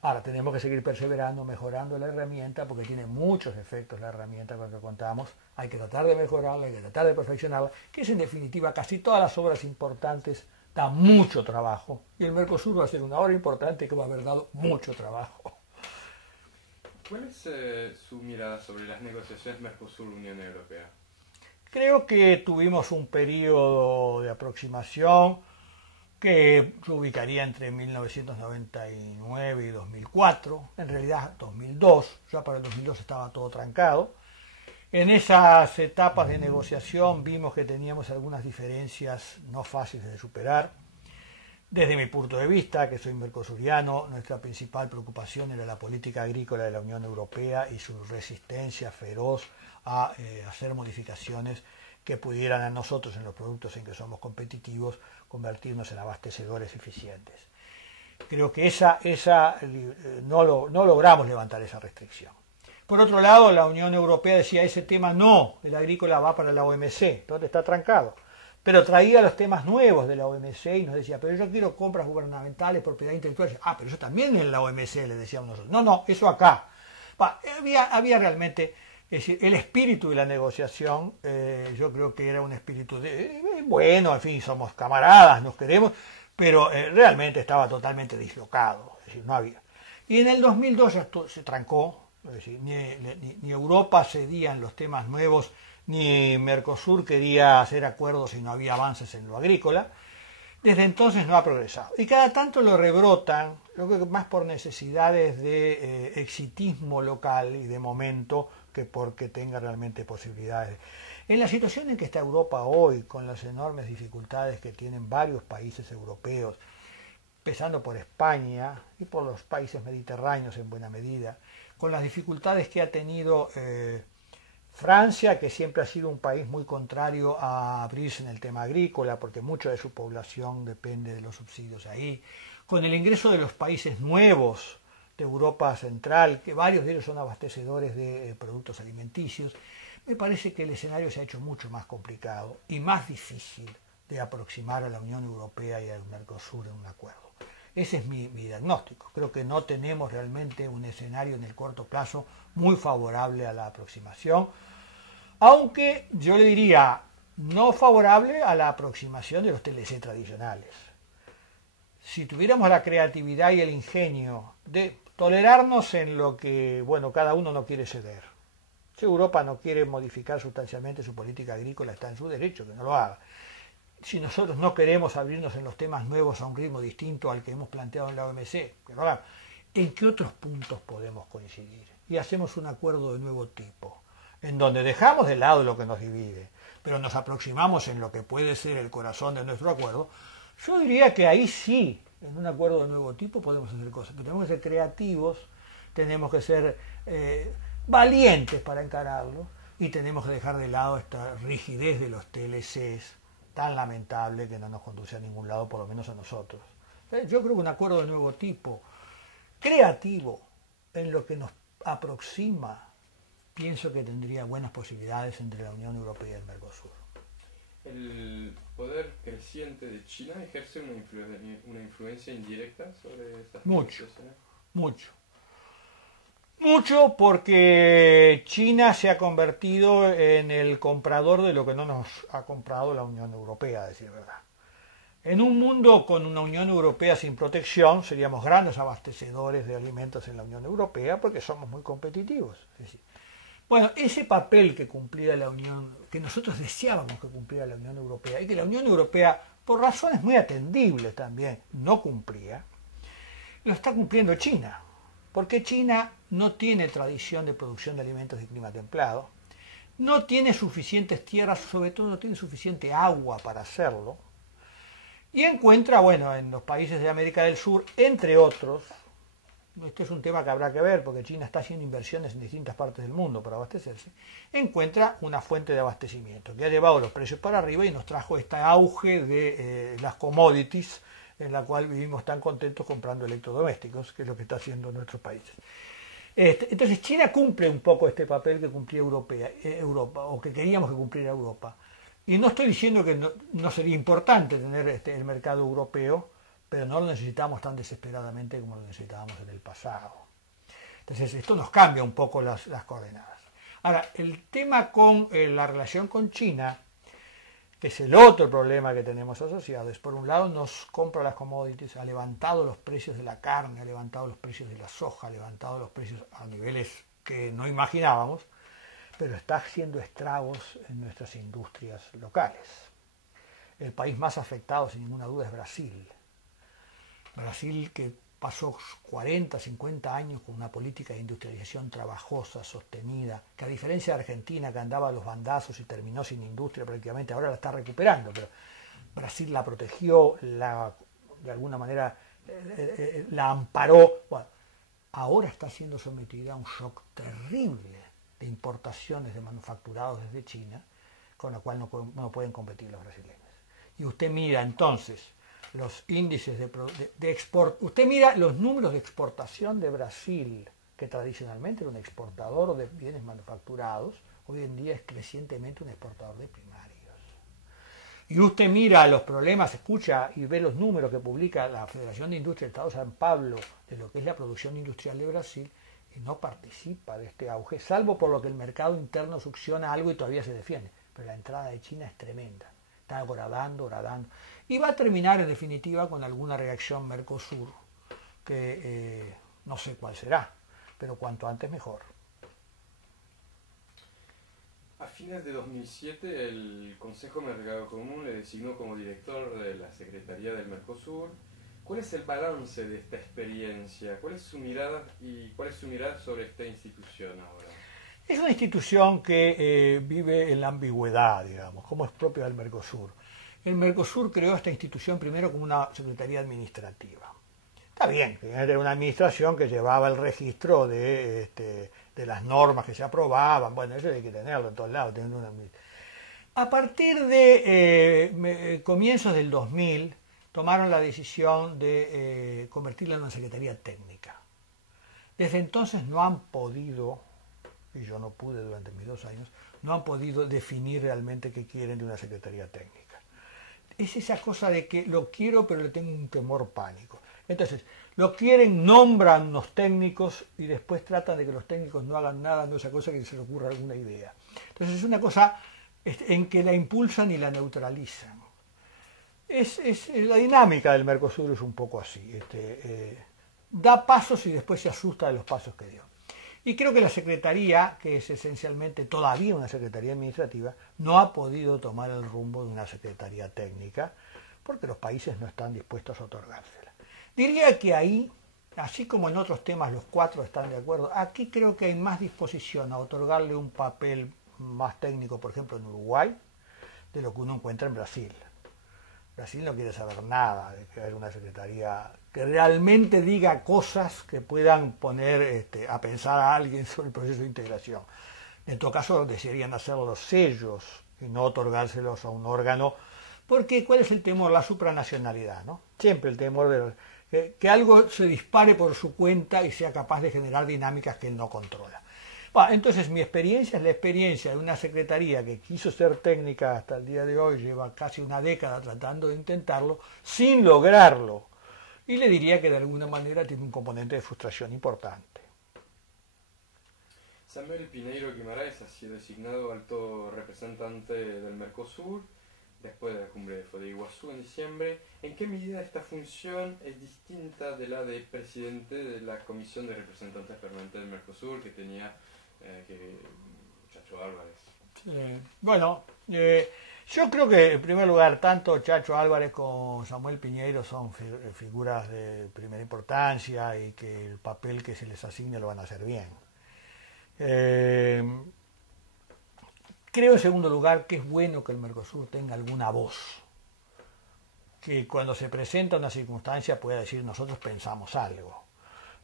Ahora tenemos que seguir perseverando, mejorando la herramienta, porque tiene muchos efectos la herramienta con la que contamos. Hay que tratar de mejorarla, hay que tratar de perfeccionarla, que es en definitiva casi todas las obras importantes da mucho trabajo. Y el Mercosur va a ser una obra importante que va a haber dado mucho trabajo. ¿Cuál es su mirada sobre las negociaciones Mercosur-Unión Europea? Creo que tuvimos un periodo de aproximación que yo ubicaría entre 1999 y 2004, en realidad 2002, ya para el 2002 estaba todo trancado. En esas etapas de negociación vimos que teníamos algunas diferencias no fáciles de superar. Desde mi punto de vista, que soy mercosuriano, nuestra principal preocupación era la política agrícola de la Unión Europea y su resistencia feroz a hacer modificaciones que pudieran a nosotros, en los productos en que somos competitivos, convertirnos en abastecedores eficientes. Creo que no logramos levantar esa restricción. Por otro lado, la Unión Europea decía, ese tema no, el agrícola va para la OMC, donde está trancado. Pero traía los temas nuevos de la OMC y nos decía, pero yo quiero compras gubernamentales, propiedad intelectual. Ah, pero eso también en la OMC, le decíamos nosotros. No, no, eso acá. Había realmente, es decir, el espíritu de la negociación, yo creo que era un espíritu bueno, en fin, somos camaradas, nos queremos, pero realmente estaba totalmente dislocado, es decir, no había. Y en el 2002 ya se trancó, es decir, ni Europa cedía en los temas nuevos, ni Mercosur quería hacer acuerdos si no había avances en lo agrícola. Desde entonces no ha progresado. Y cada tanto lo rebrotan, lo que más por necesidades de exitismo local y de momento que porque tenga realmente posibilidades. En la situación en que está Europa hoy, con las enormes dificultades que tienen varios países europeos, empezando por España y por los países mediterráneos en buena medida, con las dificultades que ha tenido Francia, que siempre ha sido un país muy contrario a abrirse en el tema agrícola, porque mucha de su población depende de los subsidios ahí, con el ingreso de los países nuevos de Europa Central, que varios de ellos son abastecedores de productos alimenticios, me parece que el escenario se ha hecho mucho más complicado y más difícil de aproximar a la Unión Europea y al Mercosur en un acuerdo. Ese es mi diagnóstico. Creo que no tenemos realmente un escenario en el corto plazo muy favorable a la aproximación, aunque yo le diría no favorable a la aproximación de los TLC tradicionales. Si tuviéramos la creatividad y el ingenio de tolerarnos en lo que, bueno, cada uno no quiere ceder. Si Europa no quiere modificar sustancialmente su política agrícola, está en su derecho, que no lo haga. Si nosotros no queremos abrirnos en los temas nuevos a un ritmo distinto al que hemos planteado en la OMC, que no lo haga. ¿En qué otros puntos podemos coincidir? Y hacemos un acuerdo de nuevo tipo, en donde dejamos de lado lo que nos divide, pero nos aproximamos en lo que puede ser el corazón de nuestro acuerdo. Yo diría que ahí sí, en un acuerdo de nuevo tipo podemos hacer cosas, pero tenemos que ser creativos, tenemos que ser valientes para encararlo y tenemos que dejar de lado esta rigidez de los TLCs tan lamentable que no nos conduce a ningún lado, por lo menos a nosotros. Yo creo que un acuerdo de nuevo tipo, creativo, en lo que nos aproxima, pienso que tendría buenas posibilidades entre la Unión Europea y el Mercosur. ¿El poder creciente de China ejerce una influencia indirecta sobre estas negociaciones? Mucho porque China se ha convertido en el comprador de lo que no nos ha comprado la Unión Europea, a decir verdad. En un mundo con una Unión Europea sin protección, seríamos grandes abastecedores de alimentos en la Unión Europea porque somos muy competitivos. Es decir, bueno, ese papel que cumplía la Unión, que nosotros deseábamos que cumpliera la Unión Europea y que la Unión Europea, por razones muy atendibles también, no cumplía, lo está cumpliendo China. Porque China no tiene tradición de producción de alimentos de clima templado, no tiene suficientes tierras, sobre todo no tiene suficiente agua para hacerlo, y encuentra, bueno, en los países de América del Sur, entre otros, este es un tema que habrá que ver, porque China está haciendo inversiones en distintas partes del mundo para abastecerse, encuentra una fuente de abastecimiento que ha llevado los precios para arriba y nos trajo este auge de las commodities, en la cual vivimos tan contentos comprando electrodomésticos, que es lo que está haciendo nuestro país. Entonces China cumple un poco este papel que cumplía Europa, o que queríamos que cumpliera Europa. Y no estoy diciendo que no sería importante tener el mercado europeo, pero no lo necesitamos tan desesperadamente como lo necesitábamos en el pasado. Entonces esto nos cambia un poco las coordenadas. Ahora, el tema con la relación con China, que es el otro problema que tenemos asociado, es por un lado nos compra las commodities, ha levantado los precios de la carne, ha levantado los precios de la soja, ha levantado los precios a niveles que no imaginábamos, pero está haciendo estragos en nuestras industrias locales. El país más afectado, sin ninguna duda, es Brasil. Brasil, que pasó 40, 50 años con una política de industrialización trabajosa, sostenida, que a diferencia de Argentina, que andaba a los bandazos y terminó sin industria prácticamente, ahora la está recuperando, pero Brasil la protegió, de alguna manera la amparó. Bueno, ahora está siendo sometida a un shock terrible de importaciones de manufacturados desde China, con lo cual no pueden competir los brasileños. Y usted mira entonces los índices de export, usted mira los números de exportación de Brasil, que tradicionalmente era un exportador de bienes manufacturados, hoy en día es crecientemente un exportador de primarios. Y usted mira los problemas, escucha y ve los números que publica la Federación de Industria del Estado de San Pablo de lo que es la producción industrial de Brasil, y no participa de este auge, salvo por lo que el mercado interno succiona algo y todavía se defiende. Pero la entrada de China es tremenda. Está gradando. Y va a terminar en definitiva con alguna reacción Mercosur, que no sé cuál será, pero cuanto antes mejor. A fines de 2007, el Consejo Mercado Común le designó como director de la Secretaría del Mercosur. ¿Cuál es el balance de esta experiencia? ¿Cuál es su mirada y cuál es su mirada sobre esta institución ahora? Es una institución que vive en la ambigüedad, digamos, como es propia del Mercosur. El Mercosur creó esta institución primero como una secretaría administrativa. Está bien, era una administración que llevaba el registro de las normas que se aprobaban. Bueno, eso hay que tenerlo en todos lados. A partir de comienzos del 2000, tomaron la decisión de convertirla en una secretaría técnica. Desde entonces no han podido, y yo no pude durante mis 2 años, no han podido definir realmente qué quieren de una secretaría técnica. Es esa cosa de que lo quiero pero le tengo un temor pánico. Entonces, lo quieren, nombran los técnicos y después tratan de que los técnicos no hagan nada, no esa cosa que se le ocurra alguna idea. Entonces es una cosa en que la impulsan y la neutralizan. Es la dinámica del Mercosur es un poco así. Da pasos y después se asusta de los pasos que dio. Y creo que la Secretaría, que es esencialmente todavía una Secretaría Administrativa, no ha podido tomar el rumbo de una Secretaría Técnica porque los países no están dispuestos a otorgársela. Diría que ahí, así como en otros temas los 4 están de acuerdo, aquí creo que hay más disposición a otorgarle un papel más técnico, por ejemplo, en Uruguay, de lo que uno encuentra en Brasil. Brasil no quiere saber nada de que haya una secretaría que realmente diga cosas que puedan poner a pensar a alguien sobre el proceso de integración. En todo caso, desearían hacerlo los sellos y no otorgárselos a un órgano, porque ¿cuál es el temor? La supranacionalidad, ¿no? Siempre el temor de que algo se dispare por su cuenta y sea capaz de generar dinámicas que él no controla. Bueno, entonces mi experiencia es la experiencia de una secretaría que quiso ser técnica hasta el día de hoy, lleva casi una década tratando de intentarlo, sin lograrlo. Y le diría que de alguna manera tiene un componente de frustración importante. Samuel Pinheiro Guimarães ha sido designado alto representante del Mercosur después de la cumbre de Iguazú en diciembre. ¿En qué medida esta función es distinta de la de presidente de la Comisión de Representantes Permanentes del Mercosur que tenía Chacho Álvarez? Yo creo que en primer lugar tanto Chacho Álvarez como Samuel Pinheiro son figuras de primera importancia y que el papel que se les asigne lo van a hacer bien. Creo en segundo lugar que es bueno que el Mercosur tenga alguna voz, que cuando se presenta una circunstancia pueda decir nosotros pensamos algo.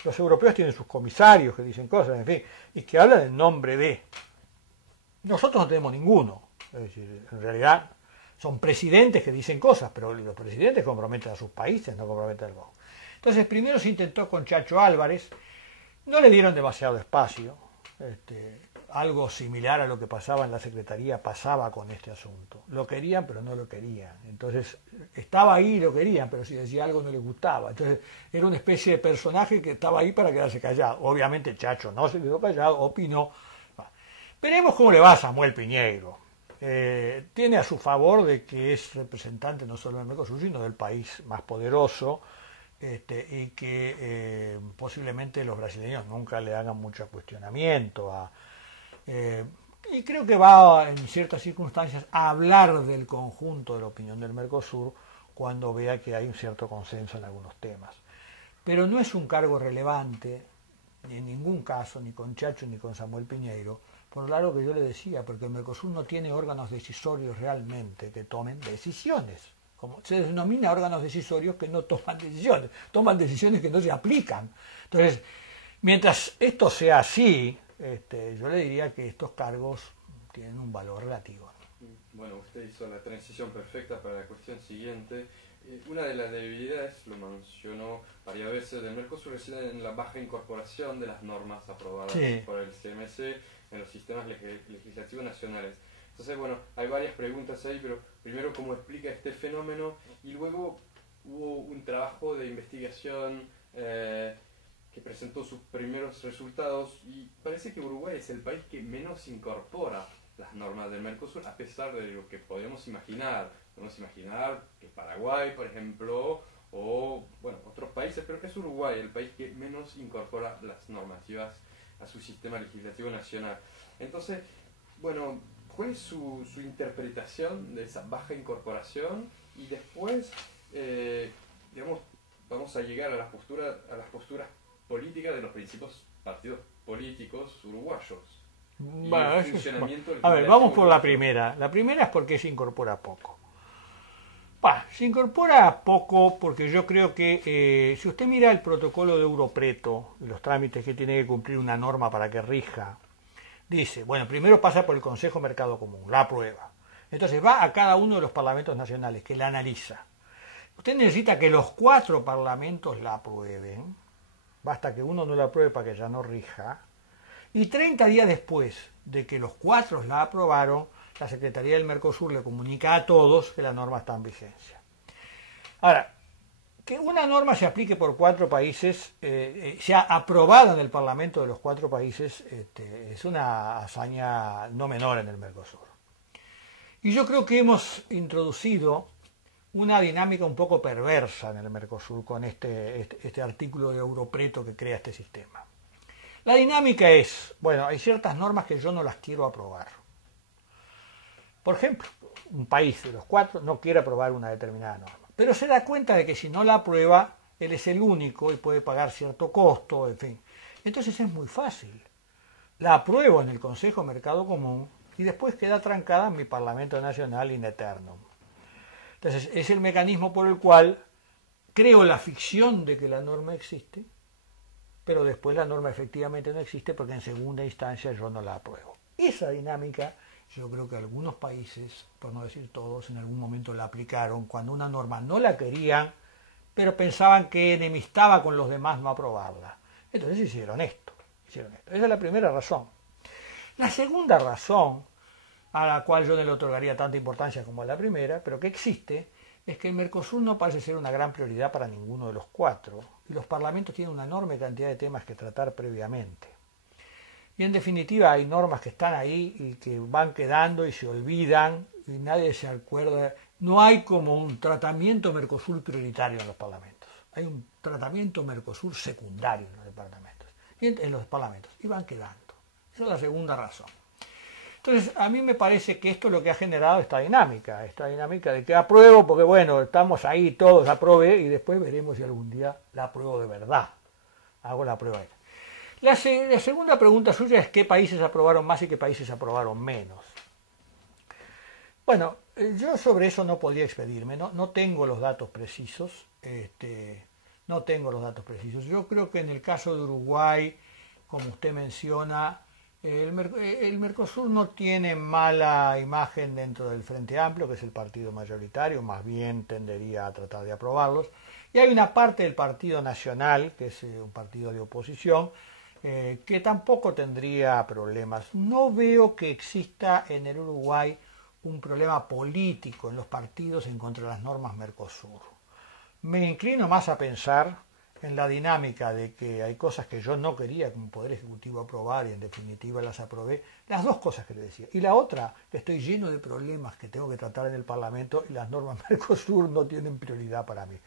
Los europeos tienen sus comisarios que dicen cosas, en fin, y que hablan en nombre de. Nosotros no tenemos ninguno. Es decir, en realidad son presidentes que dicen cosas, pero los presidentes comprometen a sus países, no comprometen al voto. Entonces, primero se intentó con Chacho Álvarez, no le dieron demasiado espacio. Algo similar a lo que pasaba en la Secretaría pasaba con este asunto. Lo querían, pero no lo querían. Entonces, estaba ahí y lo querían, pero si decía algo no les gustaba. Entonces, era una especie de personaje que estaba ahí para quedarse callado. Obviamente, Chacho no se quedó callado, opinó. Veremos cómo le va a Samuel Pinheiro. Tiene a su favor de que es representante no solo del Mercosur, sino del país más poderoso, y que posiblemente los brasileños nunca le hagan mucho cuestionamiento y creo que va en ciertas circunstancias a hablar del conjunto de la opinión del Mercosur cuando vea que hay un cierto consenso en algunos temas. Pero no es un cargo relevante, ni en ningún caso, ni con Chacho ni con Samuel Pinheiro, por lo que yo le decía, porque el Mercosur no tiene órganos decisorios realmente que tomen decisiones. Como se denomina órganos decisorios que no toman decisiones que no se aplican. Entonces, mientras esto sea así, yo le diría que estos cargos tienen un valor relativo. Bueno, usted hizo la transición perfecta para la cuestión siguiente. Una de las debilidades, lo mencionó varias veces, del Mercosur reside en la baja incorporación de las normas aprobadas por el CMC en los sistemas legislativos nacionales. Entonces, bueno, hay varias preguntas ahí, pero primero, ¿cómo explica este fenómeno? Y luego hubo un trabajo de investigación que presentó sus primeros resultados y parece que Uruguay es el país que menos incorpora las normas del Mercosur, a pesar de lo que podemos imaginar. Podemos imaginar que Paraguay, por ejemplo, o bueno, otros países, pero es Uruguay el país que menos incorpora las normativas a su sistema legislativo nacional. Entonces, bueno, ¿cuál es su interpretación de esa baja incorporación? Y después, digamos, vamos a llegar a las posturas políticas de los principales partidos políticos uruguayos. Bueno, el funcionamiento del a ver, vamos por la uruguayo. primera. La primera es porque se incorpora poco. Se incorpora poco porque yo creo que si usted mira el protocolo de Europreto, los trámites que tiene que cumplir una norma para que rija, dice, bueno, primero pasa por el Consejo Mercado Común, la aprueba. Entonces va a cada uno de los parlamentos nacionales que la analiza. Usted necesita que los 4 parlamentos la aprueben, basta que uno no la apruebe para que ya no rija, y 30 días después de que los 4 la aprobaron, la Secretaría del Mercosur le comunica a todos que la norma está en vigencia. Ahora, que una norma se aplique por 4 países, sea aprobada en el Parlamento de los 4 países, es una hazaña no menor en el Mercosur. Y yo creo que hemos introducido una dinámica un poco perversa en el Mercosur con este artículo de Europreto que crea este sistema. La dinámica es, bueno, hay ciertas normas que yo no las quiero aprobar. Por ejemplo, un país de los 4 no quiere aprobar una determinada norma, pero se da cuenta de que si no la aprueba, él es el único y puede pagar cierto costo, en fin. Entonces es muy fácil. La apruebo en el Consejo Mercado Común y después queda trancada en mi Parlamento Nacional in eternum. Entonces es el mecanismo por el cual creo la ficción de que la norma existe, pero después la norma efectivamente no existe porque en segunda instancia yo no la apruebo. Esa dinámica yo creo que algunos países, por no decir todos, en algún momento la aplicaron cuando una norma no la querían, pero pensaban que enemistaba con los demás no aprobarla. Entonces hicieron esto. Esa es la primera razón. La segunda razón, a la cual yo no le otorgaría tanta importancia como a la primera, pero que existe, es que el Mercosur no parece ser una gran prioridad para ninguno de los 4, y los parlamentos tienen una enorme cantidad de temas que tratar previamente. Y en definitiva hay normas que están ahí y que van quedando y se olvidan y nadie se acuerda. No hay como un tratamiento Mercosur prioritario en los parlamentos. Hay un tratamiento Mercosur secundario en los departamentos, en los parlamentos, y van quedando. Esa es la segunda razón. Entonces, a mí me parece que esto es lo que ha generado esta dinámica de que apruebo porque, bueno, estamos ahí todos, aprobé, y después veremos si algún día la apruebo de verdad. Hago la prueba. La segunda pregunta suya es qué países aprobaron más y qué países aprobaron menos. Bueno, yo sobre eso no podría expedirme, no tengo los datos precisos, no tengo los datos precisos. Yo creo que en el caso de Uruguay, como usted menciona, el Mercosur no tiene mala imagen dentro del Frente Amplio, que es el partido mayoritario, más bien tendería a tratar de aprobarlos. Y hay una parte del Partido Nacional, que es un partido de oposición, que tampoco tendría problemas. No veo que exista en el Uruguay un problema político en los partidos en contra de las normas Mercosur. Me inclino más a pensar en la dinámica de que hay cosas que yo no quería como Poder Ejecutivo aprobar y en definitiva las aprobé, las dos cosas que le decía. Y la otra, que estoy lleno de problemas que tengo que tratar en el Parlamento y las normas Mercosur no tienen prioridad para mí.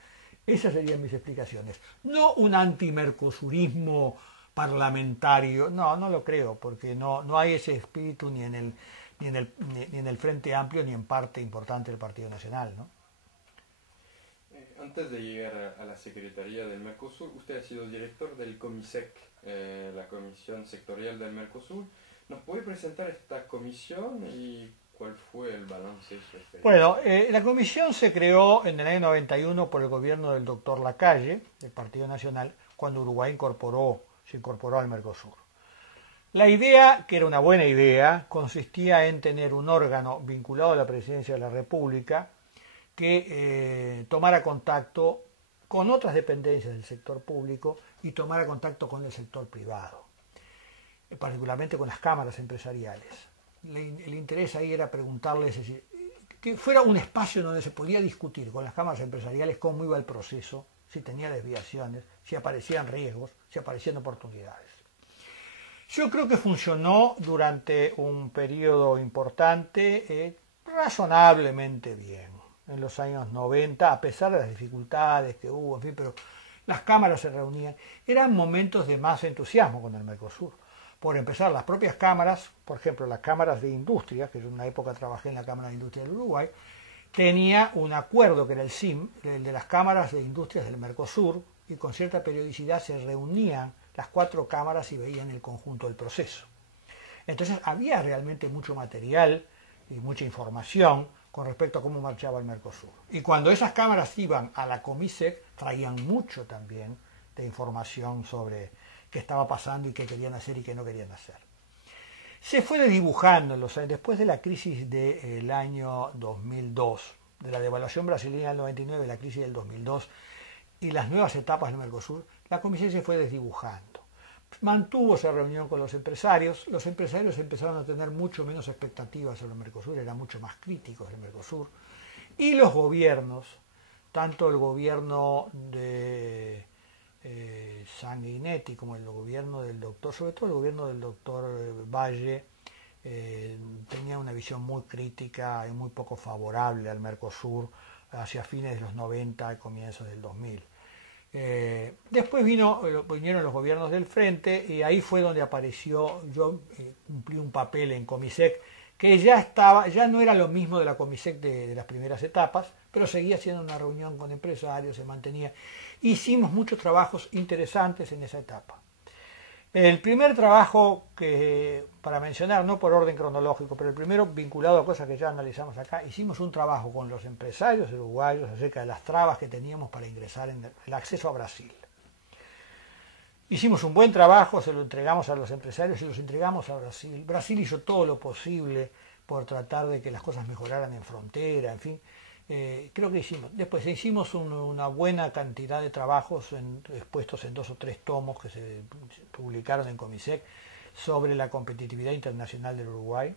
Esas serían mis explicaciones. No un antimercosurismo parlamentario, no lo creo, porque no hay ese espíritu ni en el Frente Amplio ni en parte importante del Partido Nacional, ¿no? Antes de llegar a la Secretaría del Mercosur, usted ha sido director del COMISEC, la Comisión Sectorial del Mercosur. ¿Nos puede presentar esta comisión y cuál fue el balance de su experiencia? Bueno, la comisión se creó en el año 91 por el gobierno del doctor Lacalle, del Partido Nacional, cuando Uruguay se incorporó al Mercosur. La idea, que era una buena idea, consistía en tener un órgano vinculado a la Presidencia de la República que tomara contacto con otras dependencias del sector público y tomara contacto con el sector privado, particularmente con las cámaras empresariales. El interés ahí era preguntarles, es decir, que fuera un espacio donde se podía discutir con las cámaras empresariales cómo iba el proceso, si tenía desviaciones, si aparecían riesgos, si aparecían oportunidades. Yo creo que funcionó durante un periodo importante, razonablemente bien. En los años 90, a pesar de las dificultades que hubo, en fin, pero las cámaras se reunían. Eran momentos de más entusiasmo con el Mercosur, Por empezar, las propias cámaras, por ejemplo, las cámaras de industria, que yo en una época trabajé en la Cámara de Industria del Uruguay, tenía un acuerdo que era el CIM, el de las cámaras de industrias del Mercosur, y con cierta periodicidad se reunían las 4 cámaras y veían el conjunto del proceso. Entonces había realmente mucho material y mucha información con respecto a cómo marchaba el Mercosur. Y cuando esas cámaras iban a la Comisec, traían mucho también de información sobre qué estaba pasando y qué querían hacer y qué no querían hacer. Se fue desdibujando después de la crisis del año 2002, de la devaluación brasileña del 99, la crisis del 2002 y las nuevas etapas del Mercosur, la Comisión se fue desdibujando. Mantuvo esa reunión con los empresarios empezaron a tener mucho menos expectativas sobre el Mercosur, eran mucho más críticos del Mercosur, y los gobiernos, tanto el gobierno de Sanguinetti como el gobierno del doctor, sobre todo el gobierno del doctor Valle, tenía una visión muy crítica y muy poco favorable al Mercosur hacia fines de los 90 y comienzos del 2000. Después vinieron los gobiernos del frente y ahí fue donde apareció, yo cumplí un papel en Comisec que ya no era lo mismo de la Comisec de las primeras etapas, pero seguía siendo una reunión con empresarios, se mantenía. Hicimos muchos trabajos interesantes en esa etapa. El primer trabajo para mencionar, no por orden cronológico, pero el primero vinculado a cosas que ya analizamos acá, hicimos un trabajo con los empresarios uruguayos acerca de las trabas que teníamos para ingresar en el acceso a Brasil. Hicimos un buen trabajo, se lo entregamos a los empresarios y los entregamos a Brasil. Brasil hizo todo lo posible por tratar de que las cosas mejoraran en frontera, en fin. Creo que hicimos una buena cantidad de trabajos expuestos en 2 o 3 tomos que se publicaron en Comisec sobre la competitividad internacional del Uruguay,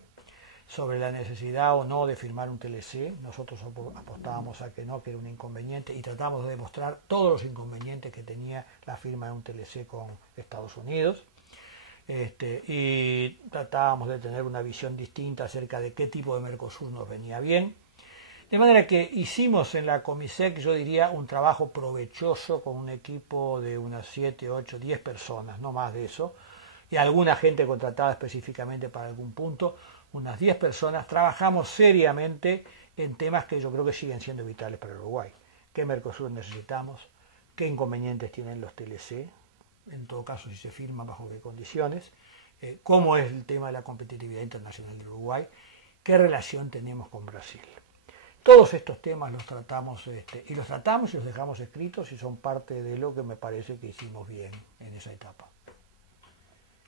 sobre la necesidad o no de firmar un TLC. Nosotros apostábamos a que no, que era un inconveniente, y tratamos de demostrar todos los inconvenientes que tenía la firma de un TLC con Estados Unidos. Y tratábamos de tener una visión distinta acerca de qué tipo de Mercosur nos venía bien. De manera que hicimos en la Comisec, yo diría, un trabajo provechoso con un equipo de unas 7, 8, 10 personas, no más de eso, y alguna gente contratada específicamente para algún punto, unas 10 personas. Trabajamos seriamente en temas que yo creo que siguen siendo vitales para el Uruguay. ¿Qué Mercosur necesitamos? ¿Qué inconvenientes tienen los TLC? En todo caso, si se firman, bajo qué condiciones. ¿Cómo es el tema de la competitividad internacional del Uruguay? ¿Qué relación tenemos con Brasil? Todos estos temas los tratamos y los dejamos escritos y son parte de lo que me parece que hicimos bien en esa etapa.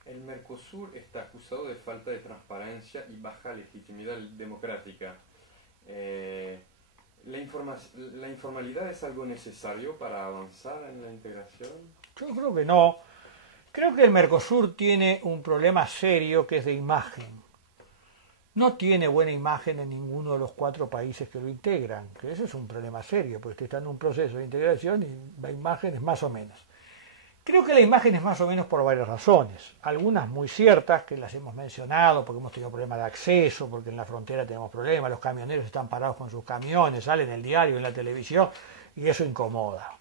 El Mercosur está acusado de falta de transparencia y baja legitimidad democrática. ¿La informalidad es algo necesario para avanzar en la integración? Yo creo que no. Creo que el Mercosur tiene un problema serio que es de imagen. No tiene buena imagen en ninguno de los 4 países que lo integran, que ese es un problema serio, porque está en un proceso de integración y la imagen es más o menos. Creo que la imagen es más o menos por varias razones, algunas muy ciertas, que las hemos mencionado, porque hemos tenido problemas de acceso, porque en la frontera tenemos problemas, los camioneros están parados con sus camiones, salen en el diario, en la televisión, y eso incomoda.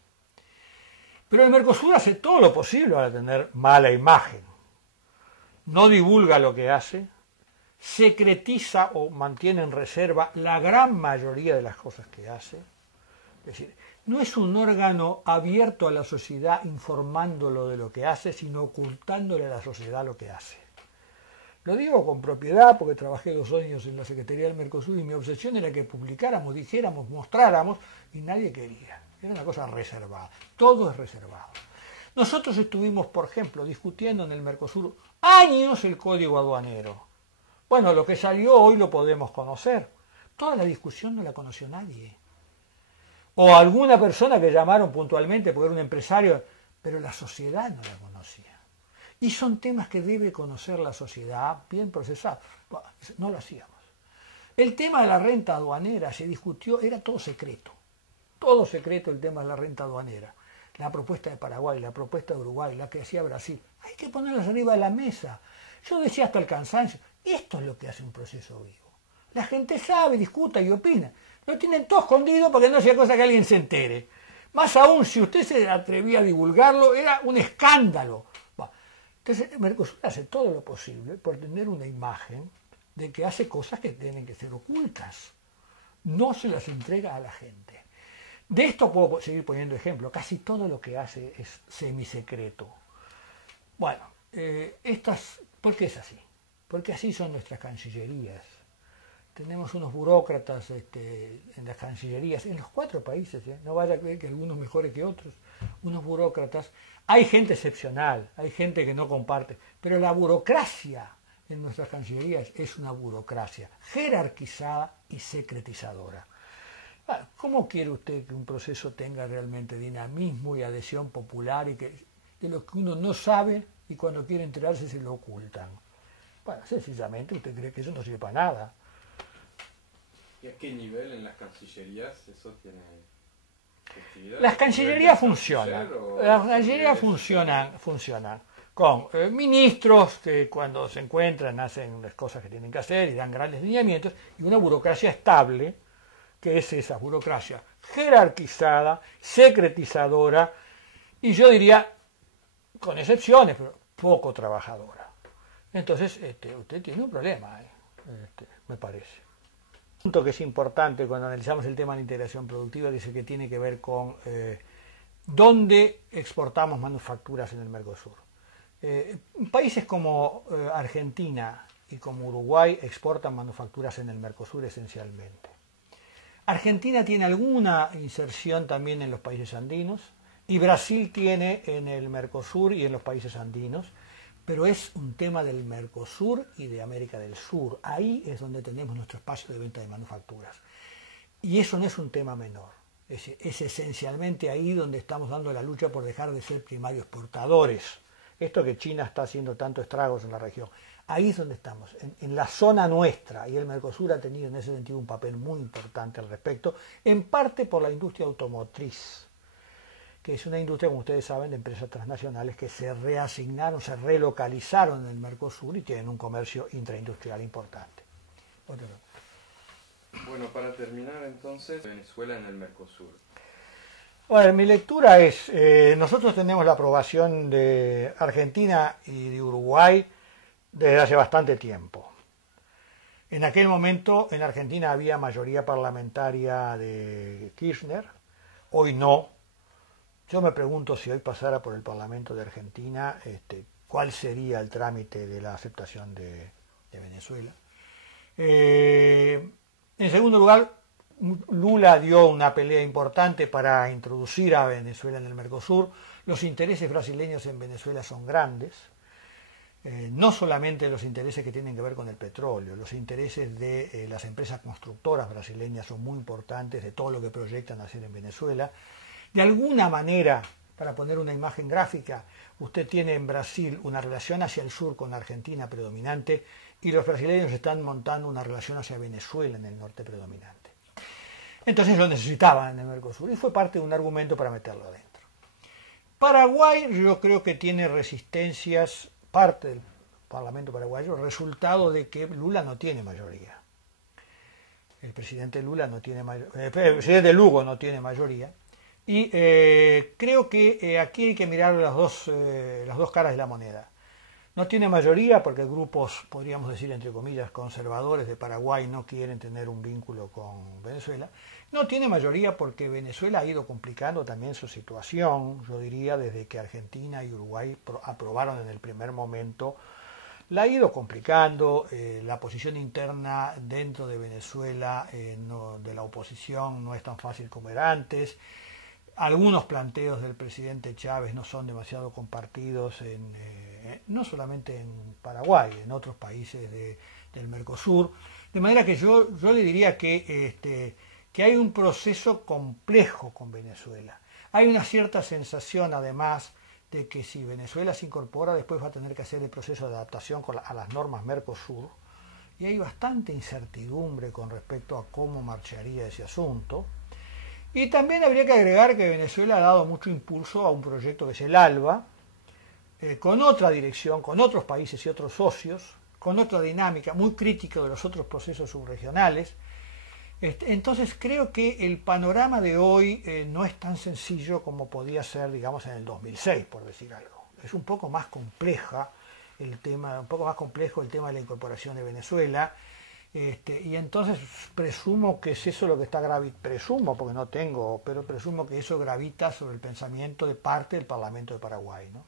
Pero el Mercosur hace todo lo posible para tener mala imagen. No divulga lo que hace, secretiza o mantiene en reserva la gran mayoría de las cosas que hace. Es decir, no es un órgano abierto a la sociedad informándolo de lo que hace, sino ocultándole a la sociedad lo que hace. Lo digo con propiedad porque trabajé 2 años en la Secretaría del Mercosur y mi obsesión era que publicáramos, dijéramos, mostráramos, y nadie quería. Era una cosa reservada. Todo es reservado. Nosotros estuvimos, por ejemplo, discutiendo en el Mercosur años el código aduanero. Bueno, lo que salió hoy lo podemos conocer. Toda la discusión no la conoció nadie. O alguna persona que llamaron puntualmente porque era un empresario, pero la sociedad no la conocía. Y son temas que debe conocer la sociedad bien procesados. No lo hacíamos. El tema de la renta aduanera se discutió, era todo secreto. Todo secreto el tema de la renta aduanera. La propuesta de Paraguay, la propuesta de Uruguay, la que hacía Brasil. Hay que ponerlas arriba de la mesa. Yo decía hasta el cansancio, esto es lo que hace un proceso vivo. La gente sabe, discuta y opina. Lo tienen todo escondido porque no sea cosa que alguien se entere. Más aún, si usted se atrevía a divulgarlo, era un escándalo. Entonces, Mercosur hace todo lo posible por tener una imagen de que hace cosas que tienen que ser ocultas. No se las entrega a la gente. De esto puedo seguir poniendo ejemplo. Casi todo lo que hace es semisecreto. Bueno, ¿por qué es así? Porque así son nuestras cancillerías. Tenemos unos burócratas en las cancillerías, en los 4 países, no vaya a creer que algunos mejores que otros, unos burócratas. Hay gente excepcional, hay gente que no comparte, pero la burocracia en nuestras cancillerías es una burocracia jerarquizada y secretizadora. ¿Cómo quiere usted que un proceso tenga realmente dinamismo y adhesión popular y que de lo que uno no sabe y cuando quiere enterarse se lo ocultan? Bueno, sencillamente usted cree que eso no sirve para nada. ¿Y a qué nivel en las cancillerías eso tiene efectividad? Las cancillerías funcionan. Las cancillerías funcionan con ministros que cuando se encuentran hacen las cosas que tienen que hacer y dan grandes lineamientos, y una burocracia estable, que es esa burocracia jerarquizada, secretizadora, y yo diría, con excepciones, pero poco trabajadora. Entonces, usted tiene un problema, me parece. Un punto que es importante cuando analizamos el tema de la integración productiva, que es el que tiene que ver con dónde exportamos manufacturas en el Mercosur. Países como Argentina y como Uruguay exportan manufacturas en el Mercosur esencialmente. Argentina tiene alguna inserción también en los países andinos y Brasil tiene en el Mercosur y en los países andinos, pero es un tema del Mercosur y de América del Sur. Ahí es donde tenemos nuestro espacio de venta de manufacturas. Y eso no es un tema menor. Es esencialmente ahí donde estamos dando la lucha por dejar de ser primarios exportadores. Esto que China está haciendo tantos estragos en la región. Ahí es donde estamos, en la zona nuestra, y el Mercosur ha tenido en ese sentido un papel muy importante al respecto, en parte por la industria automotriz, que es una industria, como ustedes saben, de empresas transnacionales que se reasignaron, se relocalizaron en el Mercosur y tienen un comercio intraindustrial importante. Bueno, para terminar entonces, Venezuela en el Mercosur. Bueno, mi lectura es, nosotros tenemos la aprobación de Argentina y de Uruguay desde hace bastante tiempo. En aquel momento en Argentina había mayoría parlamentaria de Kirchner, hoy no. Yo me pregunto si hoy pasara por el Parlamento de Argentina, cuál sería el trámite de la aceptación de Venezuela. En segundo lugar, Lula dio una pelea importante para introducir a Venezuela en el Mercosur. Los intereses brasileños en Venezuela son grandes. No solamente los intereses que tienen que ver con el petróleo, los intereses de las empresas constructoras brasileñas son muy importantes, de todo lo que proyectan hacer en Venezuela. De alguna manera, para poner una imagen gráfica, usted tiene en Brasil una relación hacia el sur con la Argentina predominante y los brasileños están montando una relación hacia Venezuela en el norte predominante. Entonces lo necesitaban en el Mercosur y fue parte de un argumento para meterlo adentro. Paraguay yo creo que tiene resistencias, parte del Parlamento paraguayo, resultado de que Lula no tiene mayoría. El presidente Lugo no tiene mayoría. Y creo que aquí hay que mirar las dos caras de la moneda. No tiene mayoría porque grupos, podríamos decir entre comillas, conservadores de Paraguay no quieren tener un vínculo con Venezuela. No tiene mayoría porque Venezuela ha ido complicando también su situación, yo diría, desde que Argentina y Uruguay aprobaron en el primer momento. La ha ido complicando, la posición interna dentro de Venezuela de la oposición no es tan fácil como era antes. Algunos planteos del presidente Chávez no son demasiado compartidos, no solamente en Paraguay, en otros países del Mercosur. De manera que yo le diría que hay un proceso complejo con Venezuela. Hay una cierta sensación, además, de que si Venezuela se incorpora, después va a tener que hacer el proceso de adaptación a las normas Mercosur. Y hay bastante incertidumbre con respecto a cómo marcharía ese asunto. Y también habría que agregar que Venezuela ha dado mucho impulso a un proyecto que es el ALBA, con otra dirección, con otros países y otros socios, con otra dinámica, muy crítica de los otros procesos subregionales. Entonces creo que el panorama de hoy no es tan sencillo como podía ser, digamos, en el 2006, por decir algo. es un poco más compleja el tema, un poco más complejo el tema de la incorporación de Venezuela. Y entonces presumo que es eso lo que está presumo, porque no tengo, pero presumo que eso gravita sobre el pensamiento de parte del Parlamento de Paraguay, ¿no?